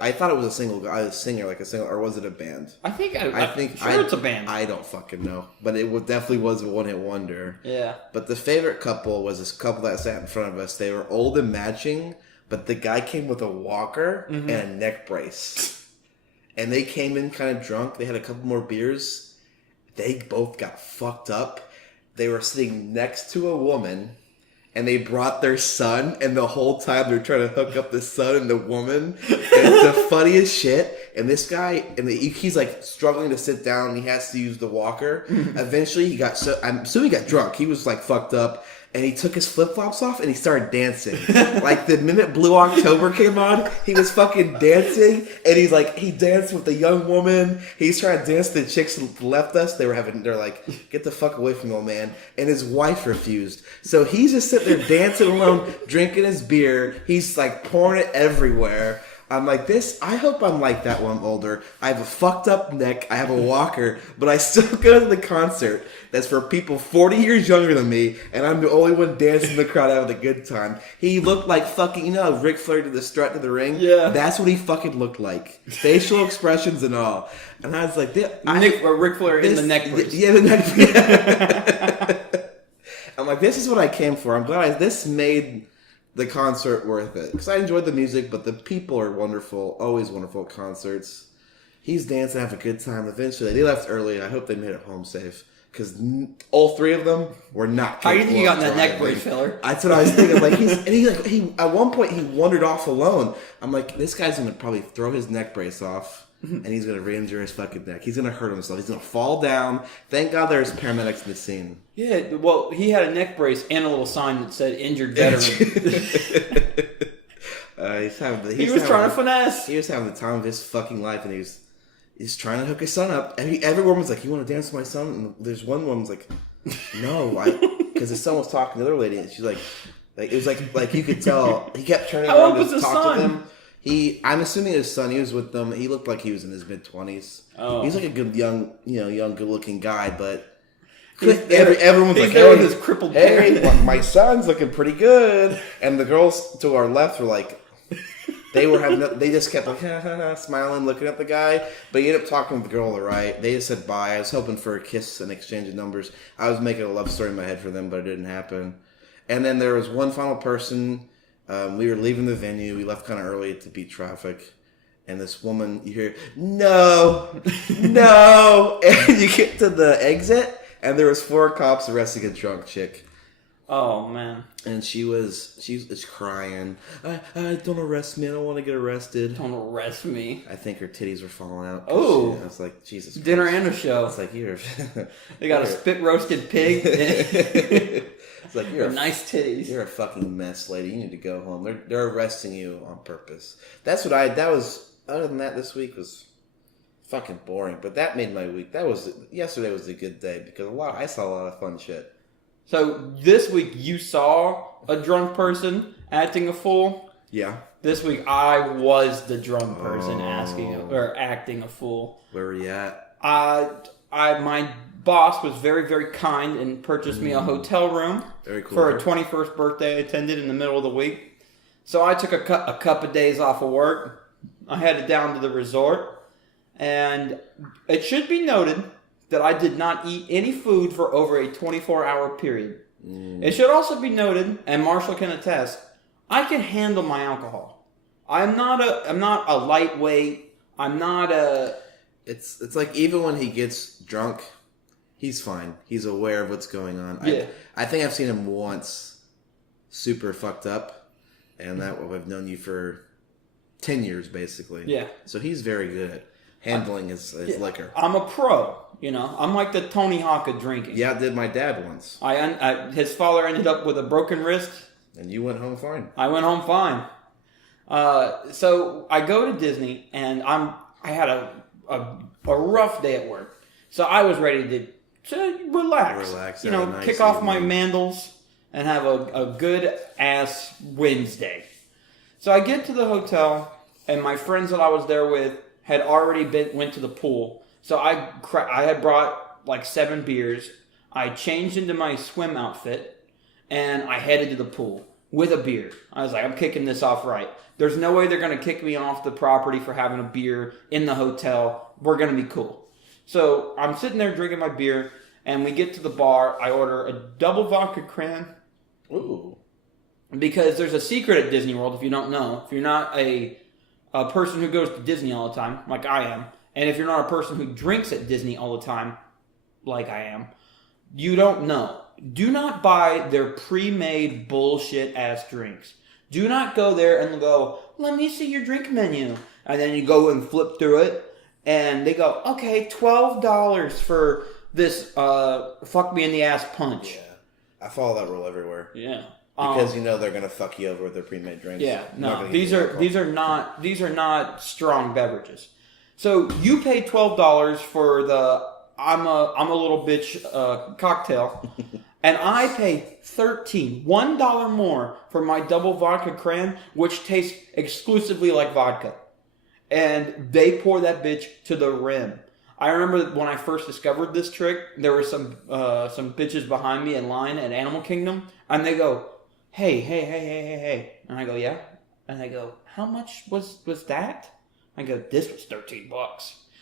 I thought it was a singer, or was it a band? I think it's a band. I don't fucking know, but it definitely was a one hit wonder. Yeah. But the favorite couple was this couple that sat in front of us. They were old and matching, but the guy came with a walker and a neck brace, and they came in kind of drunk. They had a couple more beers. They both got fucked up. They were sitting next to a woman. And they brought their son, and the whole time they're trying to hook up the son and the woman. And it's the funniest shit. And this guy, he's like struggling to sit down. And he has to use the walker. Eventually, I'm assuming he got drunk. He was like fucked up. And he took his flip-flops off and he started dancing. Like the minute Blue October came on, he was fucking dancing. And he danced with a young woman. He's trying to dance to the chicks who left us. They're like, get the fuck away from the old man. And his wife refused. So he's just sitting there dancing alone, drinking his beer. He's like pouring it everywhere. I'm like this. I hope I'm like that when I'm older. I have a fucked up neck. I have a walker, but I still go to the concert that's for people 40 years younger than me, and I'm the only one dancing in the crowd having a good time. He looked like fucking, you know how Ric Flair did the strut to the ring? Yeah. That's what he fucking looked like. Facial expressions and all. And I was like, Ric Flair in the neck brace. Yeah, the neck brace. I'm like, this is what I came for. I'm glad this made the concert worth it, because I enjoyed the music, but the people are wonderful, always wonderful at concerts. He's dancing, having a good time. Eventually, they left early, and I hope they made it home safe, because all three of them were not. How do you think you got in that neck brace, filler? That's what I was thinking. Like he at one point he wandered off alone. I'm like, this guy's gonna probably throw his neck brace off. And he's going to re-injure his fucking neck. He's going to hurt himself. He's going to fall down. Thank God there's paramedics in the scene. Yeah, well, he had a neck brace and a little sign that said "Injured Veteran." He was trying to finesse. He was having the time of his fucking life, and he's trying to hook his son up. And every woman's like, "You want to dance with my son?" And there's one woman's like, "No," because his son was talking to the other lady, and she's like it was like you could tell he kept turning around to talk to them. I'm assuming his son. He was with them. He looked like he was in his mid-20s. Oh. He's like a good young, good-looking guy. But everyone's like, "Hey, his crippled parent. My son's looking pretty good." And the girls to our left were like, they just kept like smiling, looking at the guy. But he ended up talking with the girl on the right. They just said bye. I was hoping for a kiss and exchange of numbers. I was making a love story in my head for them, but it didn't happen. And then there was one final person. We were leaving the venue. We left kind of early to beat traffic. And this woman, you hear, "No, no." And you get to the exit, and there was 4 cops arresting a drunk chick. Oh, man. And she was crying. I don't arrest me. I don't want to get arrested. Don't arrest me. I think her titties were falling out. Oh. I was like, Jesus Christ. Dinner and a show. It's like, they got a spit roasted pig. It's like, you're nice titties. You're a fucking mess, lady. You need to go home. They're arresting you on purpose. Other than that, this week was fucking boring. But that made my week. Yesterday was a good day because I saw a lot of fun shit. So this week you saw a drunk person acting a fool. Yeah. This week I was the drunk person acting a fool. Where were you at? My boss was very, very kind and purchased me a hotel room for a 21st birthday I attended in the middle of the week. So I took a couple of days off of work. I headed down to the resort, and it should be noted that I did not eat any food for over a 24-hour period. It should also be noted, and Marshall can attest, I can handle my alcohol. I'm not a lightweight. I'm not a... It's like even when he gets drunk, he's fine. He's aware of what's going on. Yeah. I think I've seen him once super fucked up, and that I've known you for 10 years, basically. Yeah. So he's very good at handling his liquor. I'm a pro. I'm like the Tony Hawk of drinking. Yeah, I did my dad once. His father ended up with a broken wrist. And you went home fine. I went home fine. So I go to Disney, and I had a rough day at work. So I was ready to relax. Nice kick off my mandals and have a good ass Wednesday. So I get to the hotel, and my friends that I was there with had already went to the pool. So I had brought like 7 beers. I changed into my swim outfit, and I headed to the pool with a beer. I was like, I'm kicking this off right. There's no way they're going to kick me off the property for having a beer in the hotel. We're going to be cool. So I'm sitting there drinking my beer, and we get to the bar. I order a double vodka cran. Ooh. Because there's a secret at Disney World, if you don't know. If you're not a person who goes to Disney all the time, like I am, and if you're not a person who drinks at Disney all the time, like I am, you don't know. Do not buy their pre-made bullshit-ass drinks. Do not go there and go, let me see your drink menu. And then you go and flip through it, and they go, okay, $12 for this fuck me in the ass punch. Yeah. I follow that rule everywhere. Yeah. Because they're gonna fuck you over with their pre-made drinks. Yeah, no, these are not strong beverages. So you pay $12 for the I'm a little bitch cocktail, and I pay $1 more for my double vodka cran, which tastes exclusively like vodka, and they pour that bitch to the rim. I remember when I first discovered this trick, there were some bitches behind me in line at Animal Kingdom, and they go, hey. And I go, yeah. And they go, how much was that? I go, this was $13.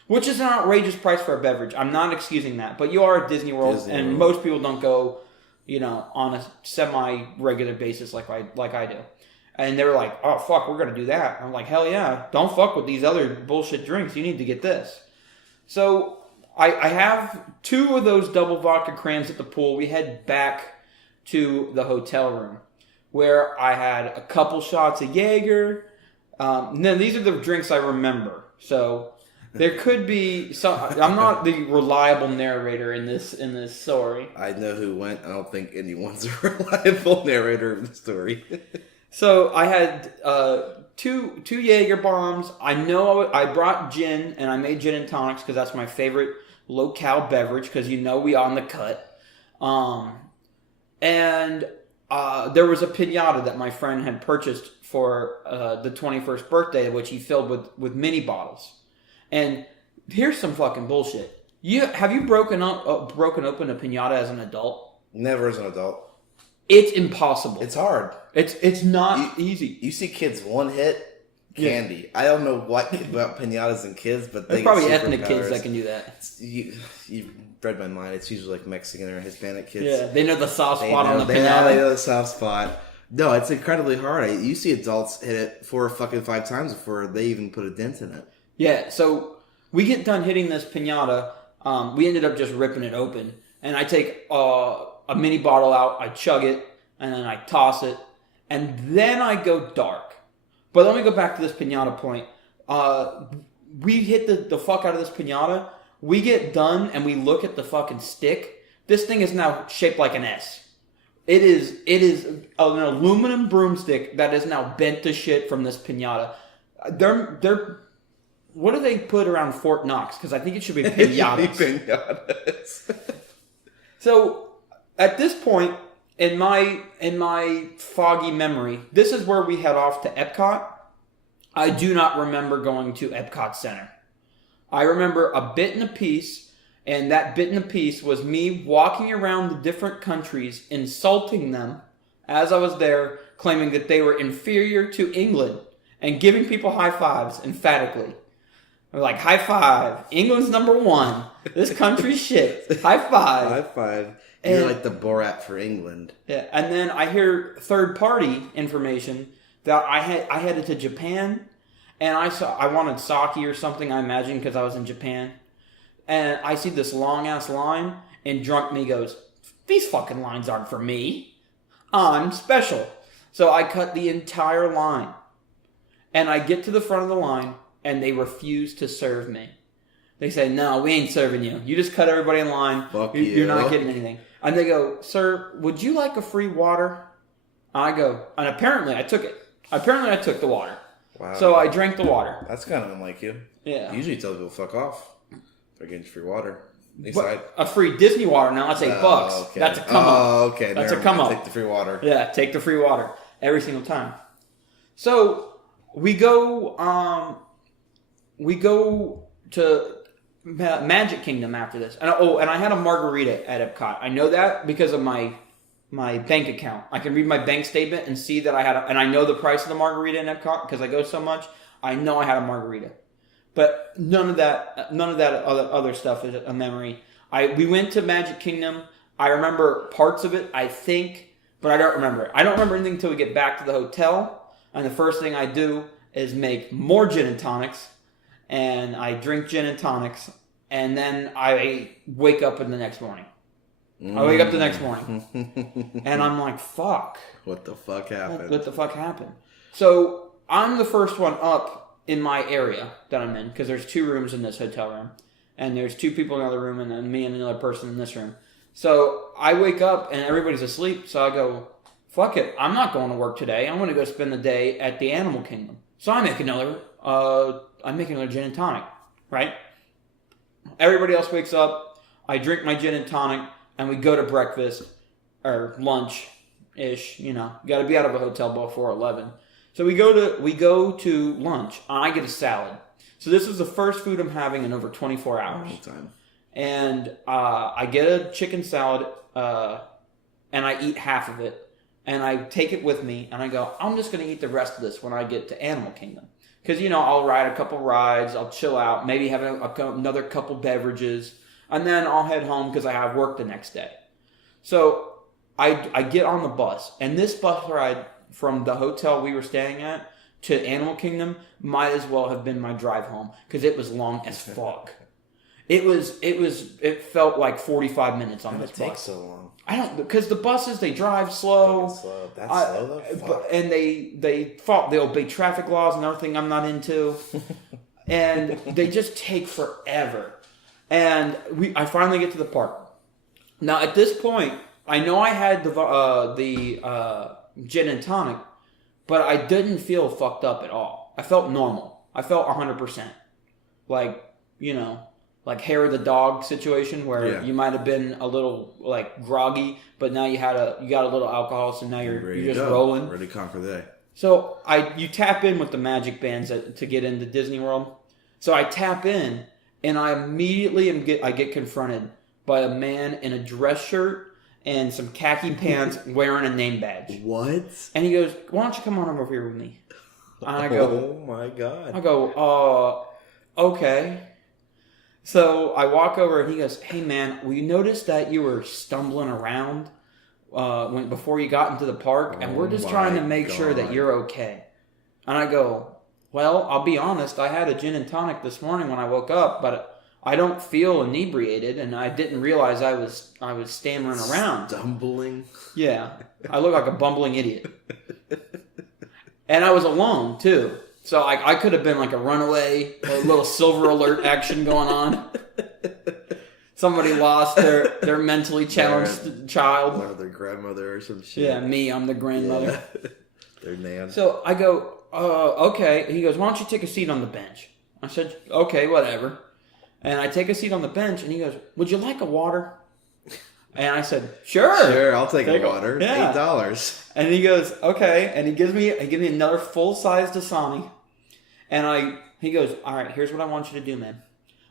Which is an outrageous price for a beverage. I'm not excusing that. But you are at Disney World, and most people don't go, on a semi-regular basis like I do. And they were like, oh, fuck, we're going to do that. I'm like, hell yeah. Don't fuck with these other bullshit drinks. You need to get this. So I have 2 of those double vodka crans at the pool. We head back to the hotel room, where I had a couple shots of Jaeger. Now these are the drinks I remember. So there could be some. I'm not the reliable narrator in this story. I know who went. I don't think anyone's a reliable narrator of the story. So I had two Jaeger bombs. I know I brought gin, and I made gin and tonics because that's my favorite low-cal beverage. Because we on the cut. And there was a piñata that my friend had purchased for the 21st birthday, which he filled with mini bottles. And here's some fucking bullshit. Have you broken open a piñata as an adult? Never as an adult. It's impossible. It's hard. It's not easy. You see kids one hit candy. Yeah. I don't know what about piñatas and kids, but there's probably ethnic kids that can do that. You read my mind. It's usually like Mexican or Hispanic kids. Yeah, they know the soft spot on the piñata. They know the soft spot. No, it's incredibly hard. You see adults hit it 4 or fucking 5 times before they even put a dent in it. Yeah, so we get done hitting this piñata. We ended up just ripping it open. And I take a mini bottle out, I chug it, and then I toss it. And then I go dark. But let me go back to this piñata point. We hit the fuck out of this piñata. We get done and we look at the fucking stick. This thing is now shaped like an S. It is an aluminum broomstick that is now bent to shit from this piñata. They're what do they put around Fort Knox? Because I think it should be piñatas. So at this point in my foggy memory, this is where we head off to Epcot. I do not remember going to Epcot Center. I remember a bit and a piece, and that bit and a piece was me walking around the different countries, insulting them as I was there, claiming that they were inferior to England, and giving people high fives emphatically. They're like, high five, England's number 1. This country's shit. High five. High five. You're like the Borat for England. Yeah, and then I hear third-party information that I headed to Japan, and I wanted sake or something, I imagine, because I was in Japan. And I see this long-ass line, and drunk me goes, these fucking lines aren't for me. I'm special. So I cut the entire line. And I get to the front of the line, and they refuse to serve me. They say, no, we ain't serving you. You just cut everybody in line. Fuck You're not getting anything. And they go, sir, would you like a free water? I go, and apparently I took it. Apparently I took the water. Wow. So I drank the water. That's kind of unlike you. Yeah. You usually tell people fuck off. They're getting free water. A free Disney water now, that's $8. Okay. That's a come up. Oh, okay. That's a come up. Take the free water. Yeah, take the free water. Every single time. So we go to Magic Kingdom after this. And I had a margarita at Epcot. I know that because of my bank account. I can read my bank statement and see that I had and I know the price of the margarita in Epcot because I go so much. I know I had a margarita. But none of that other stuff is a memory. We went to Magic Kingdom. I remember parts of it, I think, but I don't remember it. I don't remember anything until we get back to the hotel. And the first thing I do is make more gin and tonics. And I drink gin and tonics. And then I wake up the next morning. I wake up the next morning. And I'm like, fuck. What the fuck happened? What the fuck happened? So I'm the first one up in my area that I'm in, because there's 2 rooms in this hotel room, and there's 2 people in the other room, and then me and another person in this room. So I wake up and everybody's asleep. So I go, fuck it, I'm not going to work today. I'm going to go spend the day at the Animal Kingdom. So I make another gin and tonic, right? Everybody else wakes up. I drink my gin and tonic, and we go to breakfast or lunch-ish. You know, got to be out of a hotel before 11. So we go to lunch. I get a salad. So this is the first food I'm having in over 24 hours. Long time. And I get a chicken salad, and I eat half of it. And I take it with me, and I go, I'm just going to eat the rest of this when I get to Animal Kingdom. Because, you know, I'll ride a couple rides, I'll chill out, maybe have another couple beverages, and then I'll head home because I have work the next day. So I get on the bus, and this bus ride from the hotel we were staying at to Animal Kingdom might as well have been my drive home because it was long as fuck. It felt like 45 minutes on this bus. It takes so long. I don't, because the buses, they drive slow. That's slow though? And they obey traffic laws and everything I'm not into. And they just take forever. And I finally get to the park. Now at this point, I know I had the gin and tonic, but I didn't feel fucked up at all. I felt normal. I felt 100%. Like, you know, like hair of the dog situation where you might have been a little like groggy, but now you got a little alcohol, so now you're just rolling. Ready to conquer the day. So you tap in with the magic bands to get into Disney World. So I tap in, and I immediately get confronted by a man in a dress shirt and some khaki pants wearing a name badge. What? And he goes, "Why don't you come on over here with me?" And I go, "Oh my god!" I go, okay. So I walk over and he goes, "Hey man, we noticed that you were stumbling around before you got into the park, and we're just trying to make sure that you're okay." And I go, "Well, I'll be honest, I had a gin and tonic this morning when I woke up, but I don't feel inebriated, and I didn't realize I was stammering around." Stumbling? Yeah. I look like a bumbling idiot. And I was alone, too. So I could have been like a runaway, a little Silver Alert action going on. Somebody lost their mentally challenged child. Or their grandmother or some shit. Yeah, me, I'm the grandmother. Yeah. Their nan. So I go, okay. He goes, "Why don't you take a seat on the bench?" I said, "Okay, whatever." And I take a seat on the bench, and he goes, "Would you like a water?" And I said, "Sure. Sure, I'll take a water. Yeah. $8. And he goes, "Okay." And he gives me another full-sized Dasani. And he goes, "All right, here's what I want you to do, man.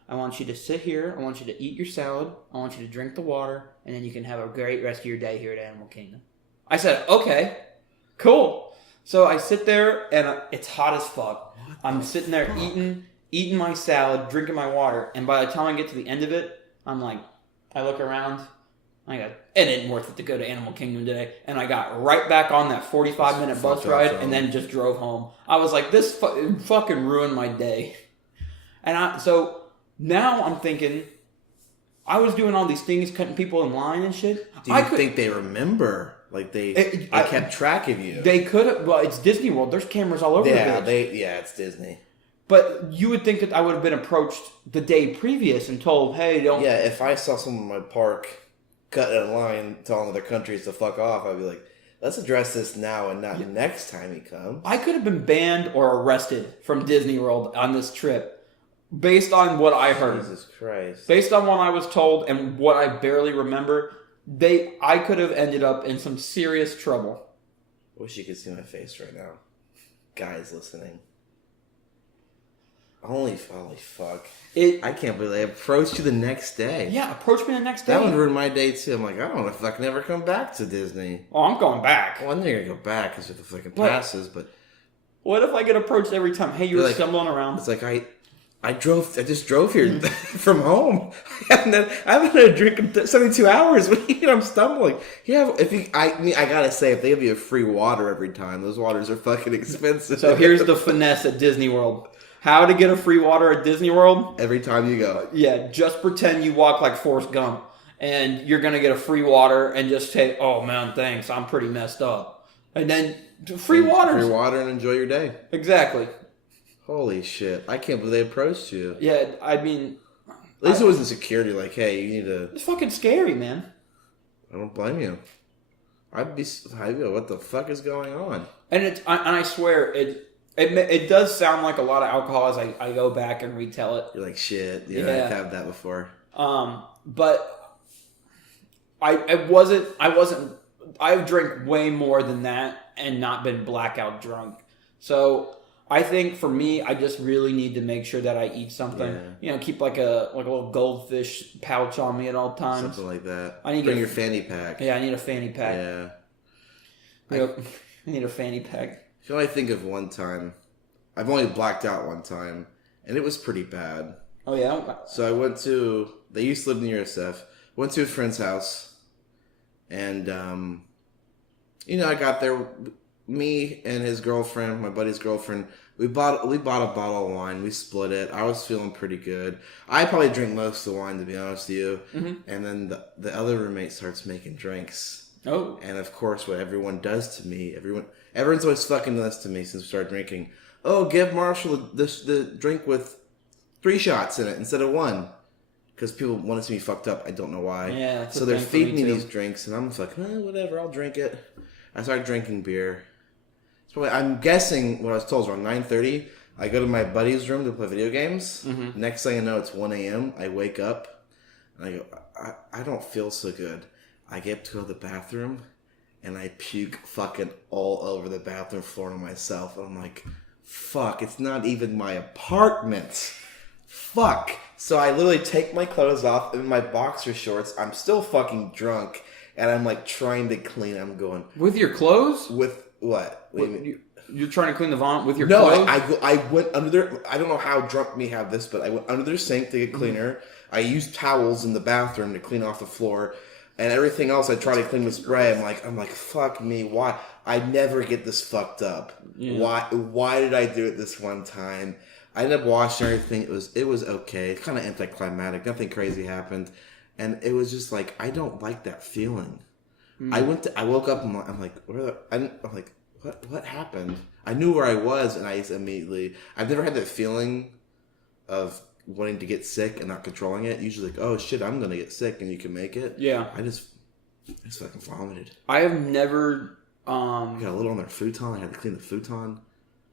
I want you to sit here. I want you to eat your salad. I want you to drink the water. And then you can have a great rest of your day here at Animal Kingdom." I said, "Okay, cool." So I sit there, and it's hot as fuck. I'm sitting there eating my salad, drinking my water. And by the time I get to the end of it, I'm like, I look around. I go, it ain't worth it to go to Animal Kingdom today. And I got right back on that 45-minute bus ride and then just drove home. I was like, this fucking ruined my day. And so now I'm thinking, I was doing all these things, cutting people in line and shit. Do you think they remember? Like they kept track of you? They could have. Well, it's Disney World. There's cameras all over the place. It's Disney. But you would think that I would have been approached the day previous and told, "Hey, don't..." Yeah, if I saw someone in my park cutting in line telling other countries to fuck off, I'd be like, let's address this now and not next time he comes. I could have been banned or arrested from Disney World on this trip based on what I heard. Jesus Christ. Based on what I was told and what I barely remember, I could have ended up in some serious trouble. I wish you could see my face right now. Guys listening. Holy fuck. I can't believe they approached you the next day. Yeah, approached me the next day. That would ruin my day too. I'm like, I don't know if I can ever come back to Disney. Oh, I'm going back. Well, I know you're going to go back because of the fucking passes, but... What if I get approached every time? Hey, you were stumbling around. It's like, I just drove here from home. I haven't had a drink in 72 hours. I'm stumbling. Yeah, I gotta say, if they give you a free water every time, those waters are fucking expensive. So here's the finesse at Disney World. How to get a free water at Disney World? Every time you go. Yeah, just pretend you walk like Forrest Gump, and you're going to get a free water and just say, "Oh man, thanks, I'm pretty messed up." And then free water. Free water and enjoy your day. Exactly. Holy shit! I can't believe they approached you. Yeah, I mean, at least it wasn't security. Like, hey, you need to. It's fucking scary, man. I don't blame you. I'd go, what the fuck is going on? And I swear it does sound like a lot of alcohol as I go back and retell it. You're like, shit. Yeah, I've had that before. But I've drank way more than that and not been blackout drunk. So I think for me, I just really need to make sure that I eat something. Yeah. Keep like a little goldfish pouch on me at all times. Something like that. I need Bring your fanny pack. Yeah, I need a fanny pack. Yeah. I need a fanny pack. I can only think of one time. I've only blacked out one time, and it was pretty bad. Oh, yeah? So I went to... They used to live near SF. Went to a friend's house, and, I got there... Me and his girlfriend, my buddy's girlfriend, we bought a bottle of wine. We split it. I was feeling pretty good. I probably drink most of the wine, to be honest with you. Mm-hmm. And then the other roommate starts making drinks. Oh. And of course, what everyone does to me, everyone's always fucking this to me since we started drinking. Oh, give Marshall the drink with 3 shots in it instead of 1. Because people want to see me fucked up. I don't know why. Yeah. So they're feeding me these drinks, and I'm just like, whatever, I'll drink it. I started drinking beer. I'm guessing what I was told is around 9:30. I go to my buddy's room to play video games. Mm-hmm. Next thing I know, it's 1 a.m. I wake up and I go, I don't feel so good. I get up to go to the bathroom and I puke fucking all over the bathroom floor to myself. And I'm like, fuck, it's not even my apartment. Fuck. So I literally take my clothes off in my boxer shorts. I'm still fucking drunk and I'm like trying to clean. I'm going. With your clothes? With what? You're trying to clean the vomit with your clothes? No, I went under there. I don't know how drunk me have this, but I went under their sink to get cleaner. Mm-hmm. I used towels in the bathroom to clean off the floor, and everything else I try to clean with spray. I'm like, fuck me. Why? I never get this fucked up. Yeah. Why did I do it this one time? I ended up washing everything. It was okay. It's kind of anticlimactic. Nothing crazy happened, and it was just like I don't like that feeling. Mm. I woke up and I'm like, what happened? I knew where I was, and I just immediately... I've never had that feeling of wanting to get sick and not controlling it. Usually like, oh shit, I'm going to get sick and you can make it. Yeah. I just fucking vomited. I have never... I got a little on their futon. I had to clean the futon.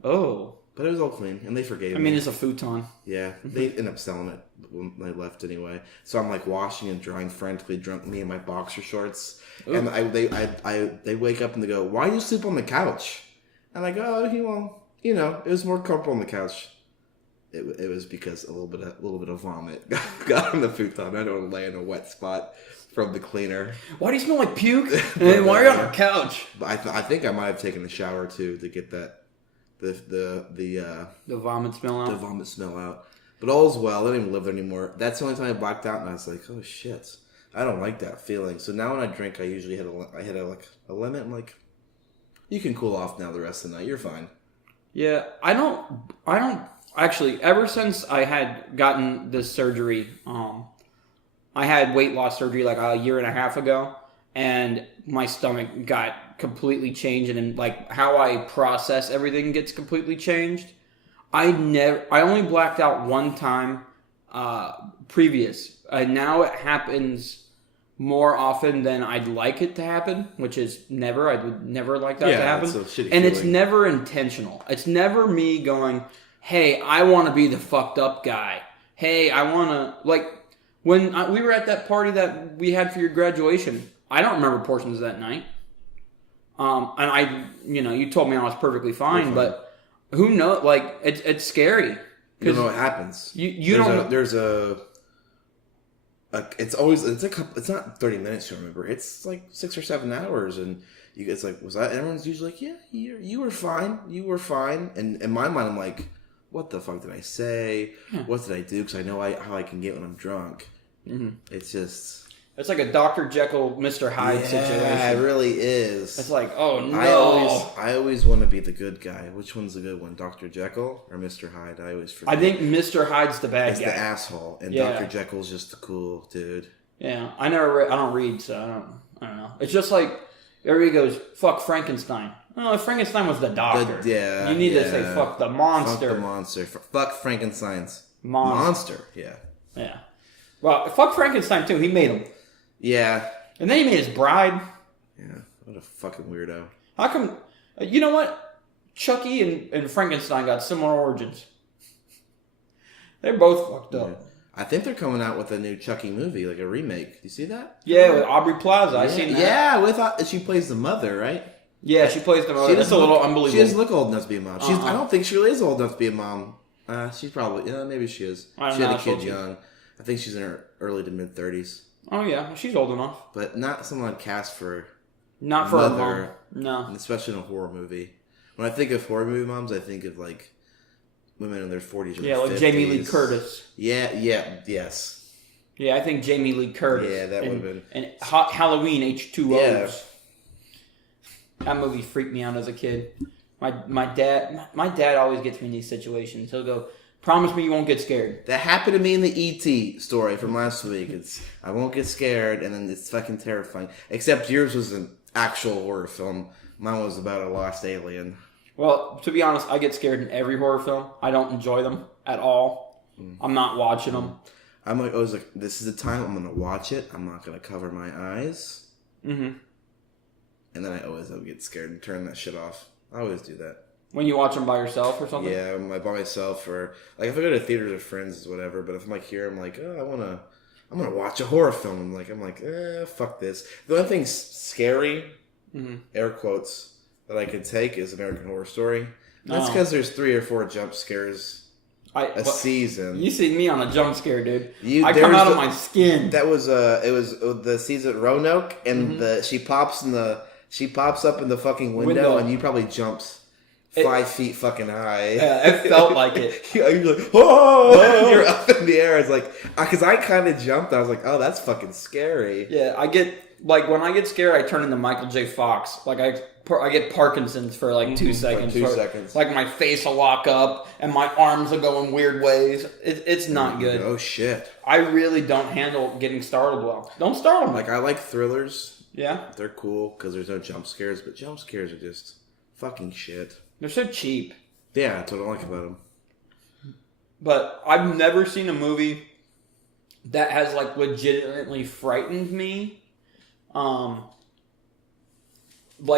Oh. But it was all clean, and they forgave me. I mean, it's a futon. Yeah. They ended up selling it when I left anyway. So I'm like washing and drying frantically drunk, me in my boxer shorts. Ooh. And they wake up and they go, why do you sleep on the couch? And I go, it was more comfortable on the couch. It was because a little bit of vomit got on the futon. I don't want to lay in a wet spot from the cleaner. Why do you smell like puke? And why are you on our couch? But I think I might have taken a shower too to get that the vomit smell out. The vomit smell out. But all's well. I don't even live there anymore. That's the only time I blacked out, and I was like, oh shit, I don't like that feeling. So now when I drink, I usually hit a limit. I'm like, you can cool off now the rest of the night. You're fine. Yeah, I don't actually. Ever since I had gotten this surgery, I had weight loss surgery like a year and a half ago, and my stomach got completely changed, and like how I process everything gets completely changed. I only blacked out one time previous. Now it happens more often than I'd like it to happen, which is never. I would never like that to happen. It's a shitty and feeling. It's never intentional. It's never me going, hey, I want to be the fucked up guy. Hey, I want to, like, when we were at that party that we had for your graduation, I don't remember portions of that night. And you told me I was perfectly fine, but who knows? Like, it's scary. You don't know what happens. You don't. It's not 30 minutes to remember. It's like 6 or 7 hours, and it's like, was that? Everyone's usually like, yeah, you were fine. You were fine. And in my mind, I'm like, what the fuck did I say? Yeah. What did I do? Because I know how I can get when I'm drunk. Mm-hmm. It's just... It's like a Dr. Jekyll, Mr. Hyde situation. Yeah, it really is. It's like, oh no. I always want to be the good guy. Which one's the good one? Dr. Jekyll or Mr. Hyde? I always forget. I think Mr. Hyde's the bad guy. He's the asshole. And Dr. Jekyll's just the cool dude. Yeah. I don't read, so I don't know. It's just like, everybody goes, fuck Frankenstein. Oh, Frankenstein was the doctor. You need to say fuck the monster. Fuck the monster. Fuck Frankenstein's monster. Yeah. Yeah. Well, fuck Frankenstein too. He made him. Yeah. And then he made his bride. Yeah. What a fucking weirdo. How come? You know what? Chucky and Frankenstein got similar origins. They're both fucked up. Yeah. I think they're coming out with a new Chucky movie, like a remake. Do you see that? Yeah, with Aubrey Plaza. I seen that. Yeah, she plays the mother, right? Yeah, she plays the mother. That's a little unbelievable. She doesn't look old enough to be a mom. I don't think she really is old enough to be a mom. She's probably, maybe she is. She had a kid young. I think she's in her early to mid 30s. Oh yeah, she's old enough. But not someone cast for. Not for mother, a mom. No. Especially in a horror movie. When I think of horror movie moms, I think of like women in their 40s or 50s. Yeah, like Jamie Lee Curtis. Yes. Yeah, I think Jamie Lee Curtis. Yeah, that would have been. And Halloween H2O's. Yeah. That movie freaked me out as a kid. My dad always gets me in these situations. He'll go, "Promise me you won't get scared." That happened to me in the E.T. story from last week. I won't get scared, and then it's fucking terrifying. Except yours was an actual horror film. Mine was about a lost alien. Well, to be honest, I get scared in every horror film. I don't enjoy them at all. I'm not watching them. I'm like, always like, this is the time I'm going to watch it. I'm not going to cover my eyes. Mm-hmm. And then I always get scared and turn that shit off. I always do that. When you watch them by yourself or something? Yeah, I'm like by myself, or like if I go to theaters with friends, whatever. But if I'm like here, I'm like, I'm gonna watch a horror film. I'm like, fuck this. The only thing scary, air quotes, that I could take is American Horror Story. That's because there's 3 or 4 jump scares a season. You see me on a jump scare, dude. I come out of my skin. That was it was the season Roanoke, and she pops up in the fucking window. And you probably jumped 5 feet fucking high. Yeah, it felt like it. You're like, oh! You're up in the air. It's like, because I kind of jumped. I was like, oh, that's fucking scary. Yeah, when I get scared, I turn into Michael J. Fox. Like I get Parkinson's for like 2 seconds. Like 2 seconds. Like my face will lock up and my arms will go in weird ways. It's not good. Oh shit! I really don't handle getting startled well. Don't startle me. Like I like thrillers. Yeah, they're cool because there's no jump scares, but jump scares are just fucking shit. They're so cheap. Yeah, that's what I like about them. But I've never seen a movie that has like legitimately frightened me. Like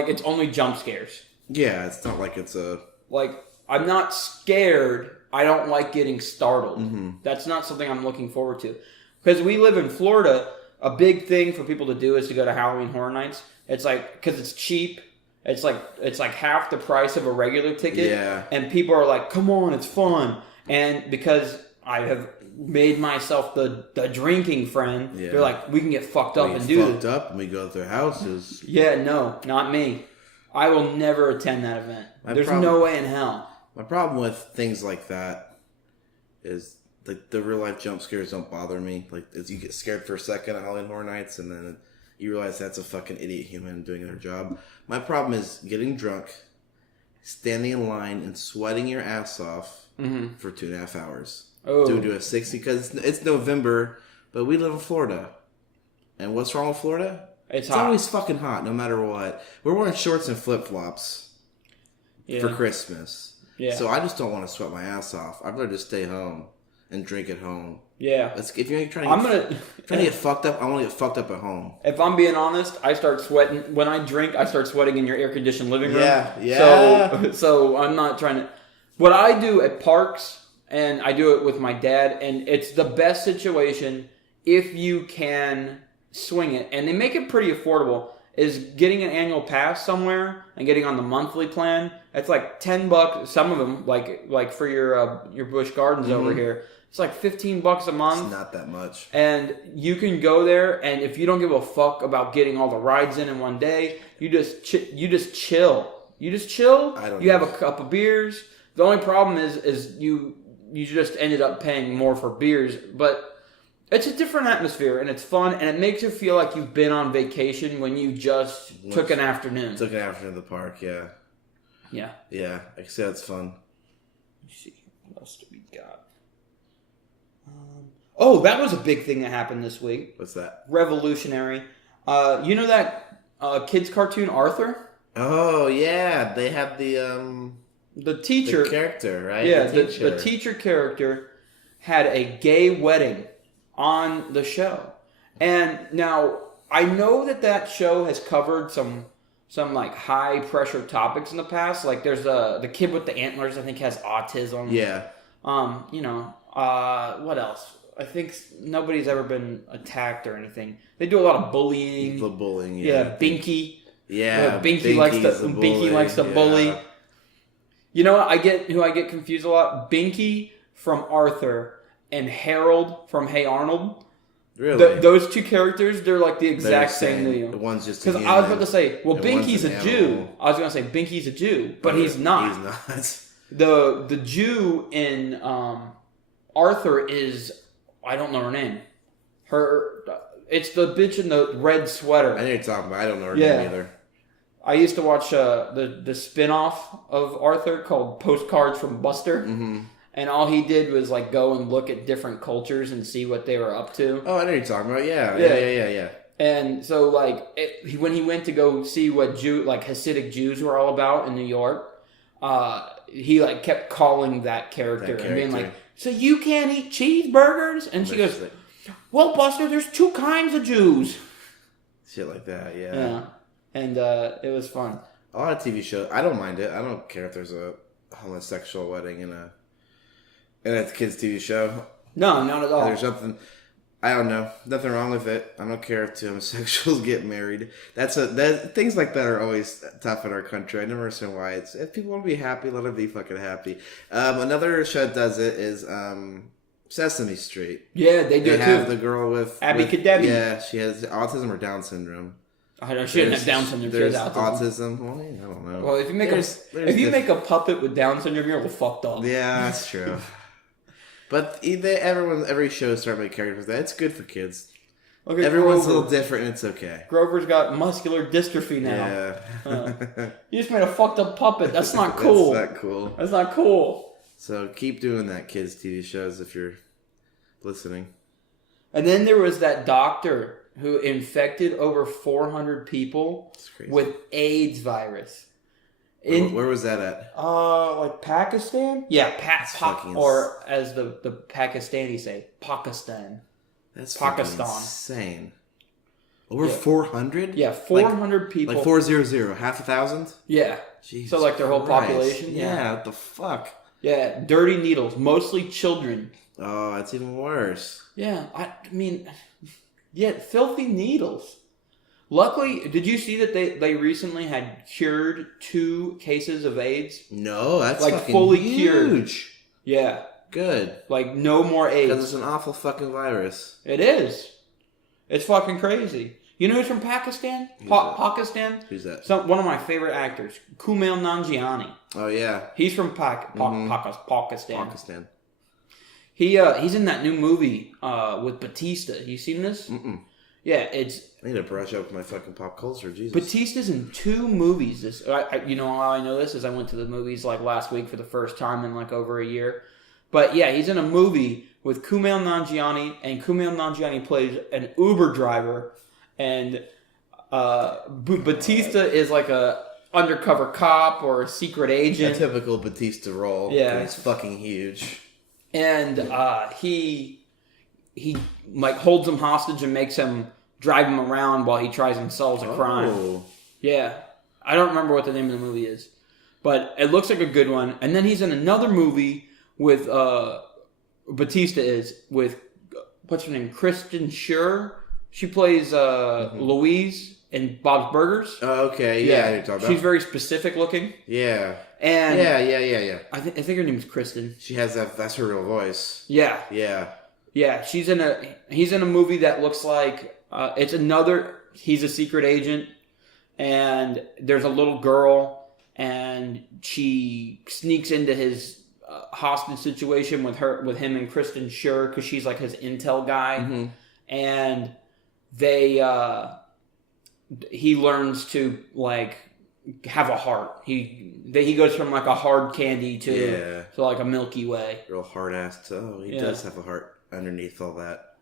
it's only jump scares. Yeah, it's not like it's a... Like, I'm not scared. I don't like getting startled. Mm-hmm. That's not something I'm looking forward to. Because we live in Florida, a big thing for people to do is to go to Halloween Horror Nights. It's like, because it's cheap. It's like half the price of a regular ticket. Yeah. And people are like, come on, it's fun. And because I have made myself the drinking friend, they're like, we can get fucked up and do it. Fucked up and we go to their houses. Yeah, no, not me. I will never attend that event. There's no way in hell. My problem with things like that is like the real life jump scares don't bother me. Like as you get scared for a second at Halloween Horror Nights and then you realize that's a fucking idiot human doing their job. My problem is getting drunk, standing in line and sweating your ass off for 2.5 hours. Oh. To do a 60 because it's November, but we live in Florida. And what's wrong with Florida? It's hot. Always fucking hot, no matter what. We're wearing shorts and flip-flops for Christmas. Yeah. So I just don't want to sweat my ass off. I'd rather just stay home and drink at home. Yeah. If you're trying to get fucked up, I want to get fucked up at home. If I'm being honest, I start sweating. When I drink, I start sweating in your air-conditioned living room. Yeah. So I'm not trying to... What I do at parks, and I do it with my dad, and it's the best situation if you can swing it. And they make it pretty affordable, is getting an annual pass somewhere and getting on the monthly plan. It's like $10. Some of them, like for your Busch Gardens over here, it's like $15 a month. It's not that much. And you can go there, and if you don't give a fuck about getting all the rides in one day, you just chill. You just chill. You have a cup of beers. The only problem is you just ended up paying more for beers, but it's a different atmosphere, and it's fun, and it makes you feel like you've been on vacation when you just took an afternoon. Took an afternoon at the park, yeah. Yeah. Yeah, like I said, it's fun. Let's see. What else do we got? Oh, that was a big thing that happened this week. What's that? Revolutionary. You know that kids cartoon Arthur? Oh yeah, they had The teacher, the character, right? yeah, teacher. the teacher character had a gay wedding on the show, and now I know that show has covered some like high pressure topics in the past. Like there's the kid with the antlers. I think has autism. Yeah. What else? I think nobody's ever been attacked or anything. They do a lot of bullying. The bullying, yeah. Binky. Yeah, Binky likes to bully. You know what? I get confused a lot. Binky from Arthur and Harold from Hey Arnold. Really? Those two characters, they're like the exact same to you. One's just because I was about to say, well, Binky's a Jew. I was going to say Binky's a Jew, but he's not. He's not. The Jew in Arthur is, I don't know her name. It's the bitch in the red sweater. I know you're talking about. I don't know her name either. I used to watch the spin-off of Arthur called Postcards from Buster. Mm-hmm. And all he did was like go and look at different cultures and see what they were up to. Oh, I know what you're talking about. Yeah. And so like when he went to go see what Hasidic Jews were all about in New York, he like kept calling that character and being like, "So you can't eat cheeseburgers?" And she goes, "Well, Buster, there's two kinds of Jews." Shit like that. Yeah. Yeah. And it was fun. A lot of TV shows. I don't mind it. I don't care if there's a homosexual wedding in a kids' TV show. No, not at all. There's nothing. I don't know. Nothing wrong with it. I don't care if two homosexuals get married. Things like that are always tough in our country. I never understand why. If people want to be happy, let them be fucking happy. Another show that does it is Sesame Street. Yeah, they do They it have too. the girl with Abby Kadabi. Yeah, she has autism or Down syndrome. I know she didn't have Down syndrome. She has autism. Well, I don't know. Well, if you make a puppet with Down syndrome, you're a little fucked up. Yeah, that's true. But every show start making characters that it's good for kids. Okay, everyone's a little different, and it's okay. Grover's got muscular dystrophy now. Yeah. You just made a fucked up puppet. That's not cool. That's not cool. That's not cool. So keep doing that, kids' TV shows, if you're listening. And then there was that doctor who infected over 400 people with AIDS virus. Where was that at? Like Pakistan? Yeah, or as the Pakistanis say, Pakistan. That's Pakistan. Insane. Over 400? Yeah, 400 people. Like 400, half a thousand? Yeah. Jesus so like their whole population? Yeah, what the fuck? Yeah, dirty needles, mostly children. Oh, that's even worse. Yeah, I mean, filthy needles. Luckily, did you see that they recently had cured 2 cases of AIDS? No, that's like fucking fully huge. Cured. Yeah. Good. Like no more AIDS. Because it's an awful fucking virus. It is. It's fucking crazy. You know who's from Pakistan? Pakistan? Who's that? One of my favorite actors, Kumail Nanjiani. Oh yeah. He's from Pakistan. Pakistan. He's in that new movie with Batista. You seen this? Mm-mm. Yeah, I need to brush up my fucking pop culture. Jesus. Batista's in 2 movies. You know how I know this is I went to the movies like last week for the first time in like over a year. But yeah, he's in a movie with Kumail Nanjiani, and Kumail Nanjiani plays an Uber driver, and Batista is like a undercover cop or a secret agent. A typical Batista role. Yeah, he's fucking huge. And he like holds him hostage and makes him drive him around while he tries and solves a crime. Yeah. I don't remember what the name of the movie is. But it looks like a good one. And then he's in another movie with Batista is with what's her name? Kristen Schur. She plays Louise in Bob's Burgers. Oh, okay. Yeah, I know what you're talking about. She's very specific looking. Yeah. And yeah. I think her name's Kristen. She has that's her real voice. Yeah. Yeah. Yeah, he's in a movie that looks like he's a secret agent, and there's a little girl, and she sneaks into his hostage situation with him and Kristen Schur, because she's like his intel guy, and he learns to like have a heart. He goes from like a hard candy to like a Milky Way. Real hard ass. Oh, he does have a heart underneath all that.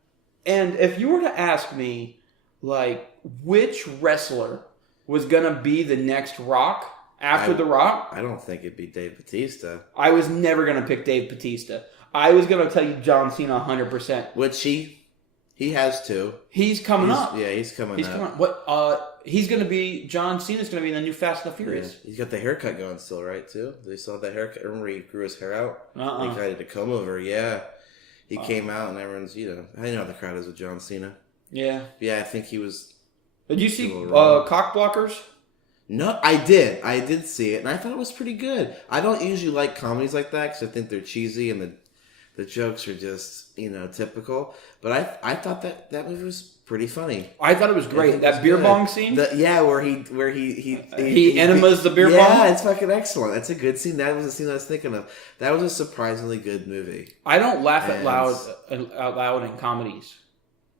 And if you were to ask me, like, which wrestler was gonna be the next Rock after The Rock. I don't think it'd be Dave Bautista. I was never gonna pick Dave Bautista. I was gonna tell you John Cena 100%. Which he has to. He's coming up. Yeah, he's coming up. He's gonna be John Cena's gonna be in the new Fast and the Furious. Yeah. He's got the haircut going still, right? Too. They saw that haircut. Remember he grew his hair out. He tried to comb over. Yeah, he came out and everyone's I know how the crowd is with John Cena. Yeah. Yeah, I think he was. Did you see Cock Blockers? No, I did. I did see it, and I thought it was pretty good. I don't usually like comedies like that because I think they're cheesy and the jokes are just typical. But I thought that movie was pretty funny. I thought it was great. That beer bong scene. Where he enemas the beer bong. Yeah, it's fucking excellent. That's a good scene. That was the scene I was thinking of. That was a surprisingly good movie. I don't laugh out loud in comedies.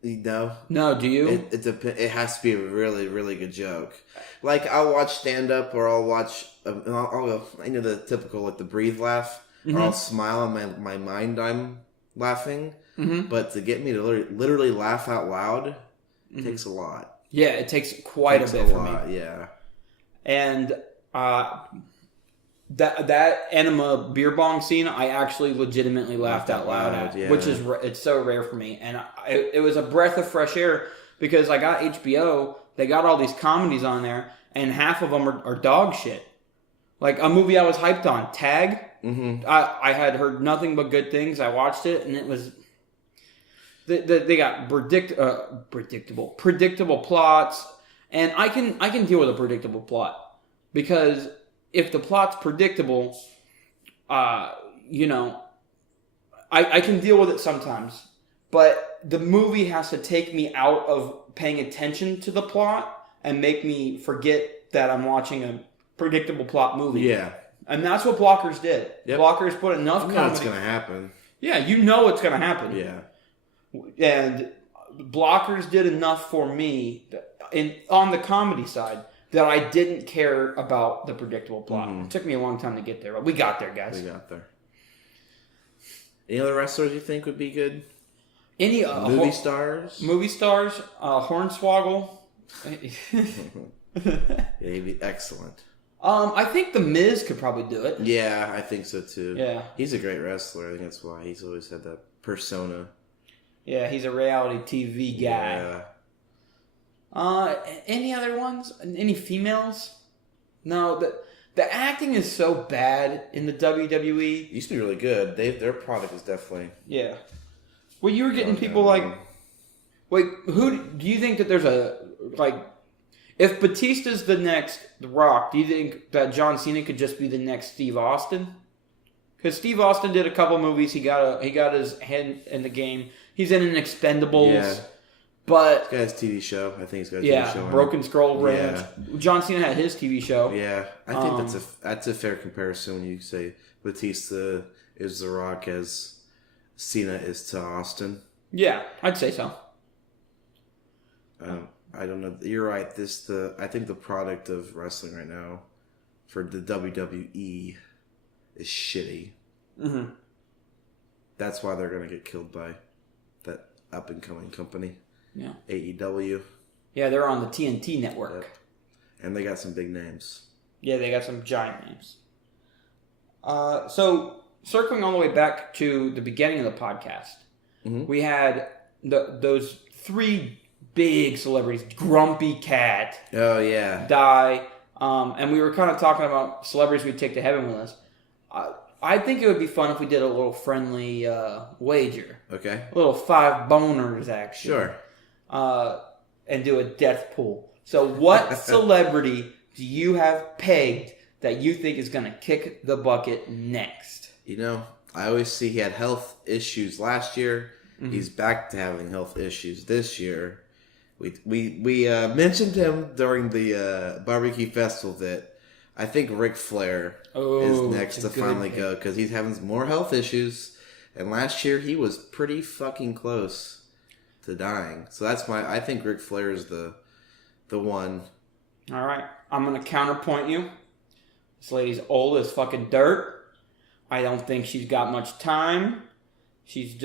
No. No, do you? It has to be a really, really good joke. Like, I'll watch stand-up or I'll watch... I'll go... the typical, the breathe laugh. Mm-hmm. Or I'll smile in my mind I'm laughing. Mm-hmm. But to get me to literally laugh out loud takes a lot. Yeah, it takes quite a bit for me. Yeah. And that enema beer bong scene, I actually legitimately laughed out loud at, yeah. which is it's so rare for me. And it was a breath of fresh air because I got HBO. They got all these comedies on there, and half of them are dog shit. Like a movie I was hyped on, Tag. Mm-hmm. I had heard nothing but good things. I watched it, and it was they got predictable plots, and I can deal with a predictable plot because if the plot's predictable, I can deal with it sometimes. But the movie has to take me out of paying attention to the plot and make me forget that I'm watching a predictable plot movie. Yeah. And that's what Blockers did. Yep. Blockers put enough comedy. You know what's going to happen. Yeah, you know what's going to happen. Yeah. And Blockers did enough for me on the comedy side that I didn't care about the predictable plot. Mm-hmm. It took me a long time to get there, but we got there, guys. We got there. Any other wrestlers you think would be good? Any movie stars? Movie stars. Hornswoggle. Yeah, he'd be excellent. I think The Miz could probably do it. Yeah, I think so too. Yeah. He's a great wrestler. I think that's why he's always had that persona. Yeah, he's a reality TV guy. Yeah. Any other ones? Any females? No, the acting is so bad in the WWE. It used to be really good. Their product is definitely... Yeah. Well, you were getting people like... Wait, who... Do you think that there's a... If Batista's the next The Rock, do you think that John Cena could just be the next Steve Austin? Because Steve Austin did a couple movies. He got his head in the game. He's in an Expendables. Yeah. But... He's got his TV show. I think he's got a TV show. Yeah, Broken Skull Ranch. Yeah. John Cena had his TV show. Yeah. I think that's a fair comparison when you say Batista is The Rock as Cena is to Austin. Yeah, I'd say so. I don't know. You're right. I think the product of wrestling right now for the WWE is shitty. Mm-hmm. That's why they're going to get killed by that up-and-coming company. Yeah. AEW. Yeah, they're on the TNT network. Yep. And they got some big names. Yeah, they got some giant names. So, circling all the way back to the beginning of the podcast, mm-hmm. we had those three big celebrities, Grumpy Cat. Oh, yeah. Die. And we were kind of talking about celebrities we'd take to heaven with us. I think it would be fun if we did a little friendly wager. Okay. A little 5 boners action. Sure. And do a death pool. So what celebrity do you have pegged that you think is going to kick the bucket next? I always see he had health issues last year. Mm-hmm. He's back to having health issues this year. We mentioned him during the BBQ Festival that I think Ric Flair is next to finally go because he's having more health issues. And last year he was pretty fucking close to dying. So I think Ric Flair is the one. All right. I'm going to counterpoint you. This lady's old as fucking dirt. I don't think she's got much time. She's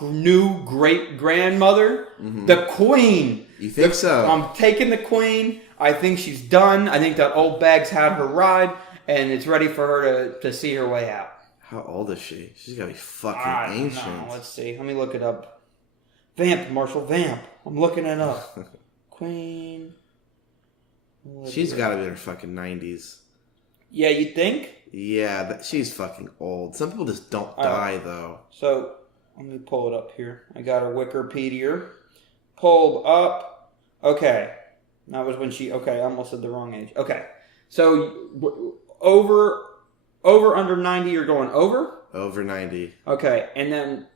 new great grandmother, the queen. You think so? I'm taking the queen. I think she's done. I think that old bag's had her ride, and it's ready for her to see her way out. How old is she? She's gotta be fucking ancient. No, let's see. Let me look it up. Vamp, Marshall, vamp. I'm looking it up. Queen. She's gotta be in her fucking 90s. Yeah, you think? Yeah, she's fucking old. Some people just don't die, though. So, let me pull it up here. I got her Wikipedia pulled up. Okay. That was when she... Okay, I almost said the wrong age. Okay. So, under 90, you're going over? Over 90. Okay, and then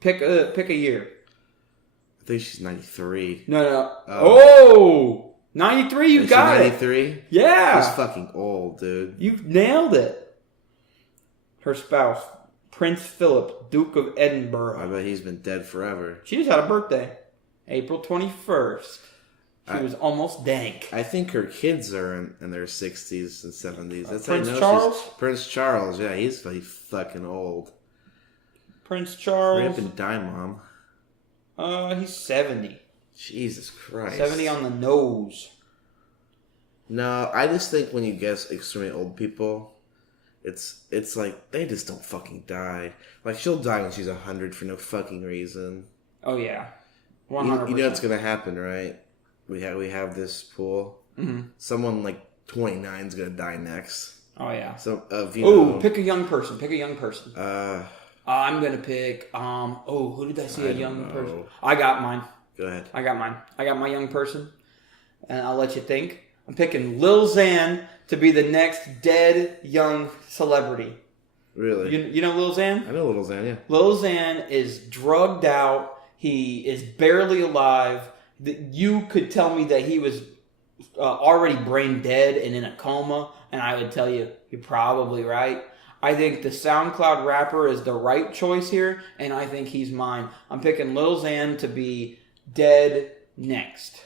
pick a year. I think she's 93. No. Oh! 93, you got 93? it. Yeah. She's fucking old, dude. You nailed it. Her spouse, Prince Philip, Duke of Edinburgh. I bet he's been dead forever. She just had a birthday. April 21st. She was almost dank. I think her kids are in their 60s and 70s. That's Prince Charles? Prince Charles, yeah, he's fucking old. Prince Charles. Hurry up and die, Mom. He's 70. Jesus Christ. 70 on the nose. No, I just think when you guess extremely old people, it's like they just don't fucking die. Like she'll die when she's 100 for no fucking reason. Oh yeah, 100%. You know what's gonna happen, right? We have this pool. Mm-hmm. Someone like 29 is gonna die next. Oh yeah. So pick a young person. I'm gonna pick. Who did I see? A young person. I got mine. Go ahead. I got mine. I got my young person, and I'll let you think. I'm picking Lil Xan to be the next dead young celebrity. Really? You know Lil Xan? I know Lil Xan, yeah. Lil Xan is drugged out. He is barely alive. You could tell me that he was already brain dead and in a coma, and I would tell you, you're probably right. I think the SoundCloud rapper is the right choice here, and I think he's mine. I'm picking Lil Xan to be dead next.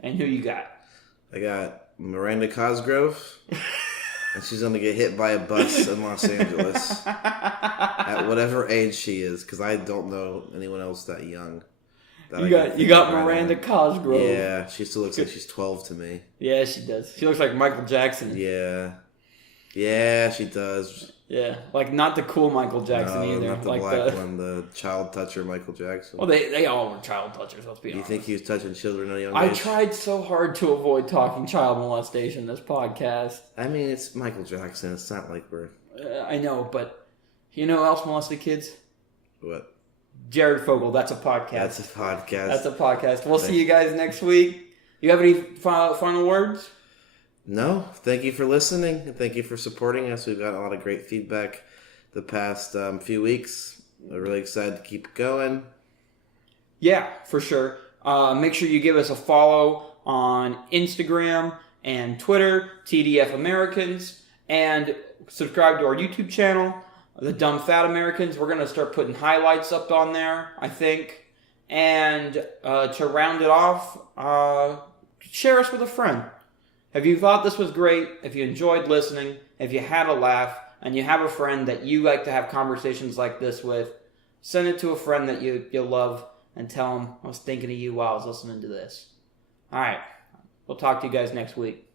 And who you got? I got Miranda Cosgrove, and she's going to get hit by a bus in Los Angeles at whatever age she is, because I don't know anyone else that young. You got Miranda Cosgrove. Yeah, she still looks like she's 12 to me. Yeah, she does. She looks like Michael Jackson. Yeah, she does. Yeah, like not the cool Michael Jackson either. Not the like black one, the child toucher Michael Jackson. Well, they all were child touchers, let's be honest. You think he was touching children at a young age? I tried so hard to avoid talking child molestation this podcast. I mean, it's Michael Jackson. It's not like we're... I know, but you know who else molested kids? What? Jared Fogle. That's a podcast. That's a podcast. We'll see you guys next week. You have any final words? No. Thank you for listening. And thank you for supporting us. We've got a lot of great feedback the past few weeks. We're really excited to keep going. Yeah, for sure. Make sure you give us a follow on Instagram and Twitter, TDF Americans, and subscribe to our YouTube channel, The Dumb Fat Americans. We're going to start putting highlights up on there, I think. And to round it off, share us with a friend. If you thought this was great, if you enjoyed listening, if you had a laugh, and you have a friend that you like to have conversations like this with, send it to a friend that you love and tell them I was thinking of you while I was listening to this. All right. We'll talk to you guys next week.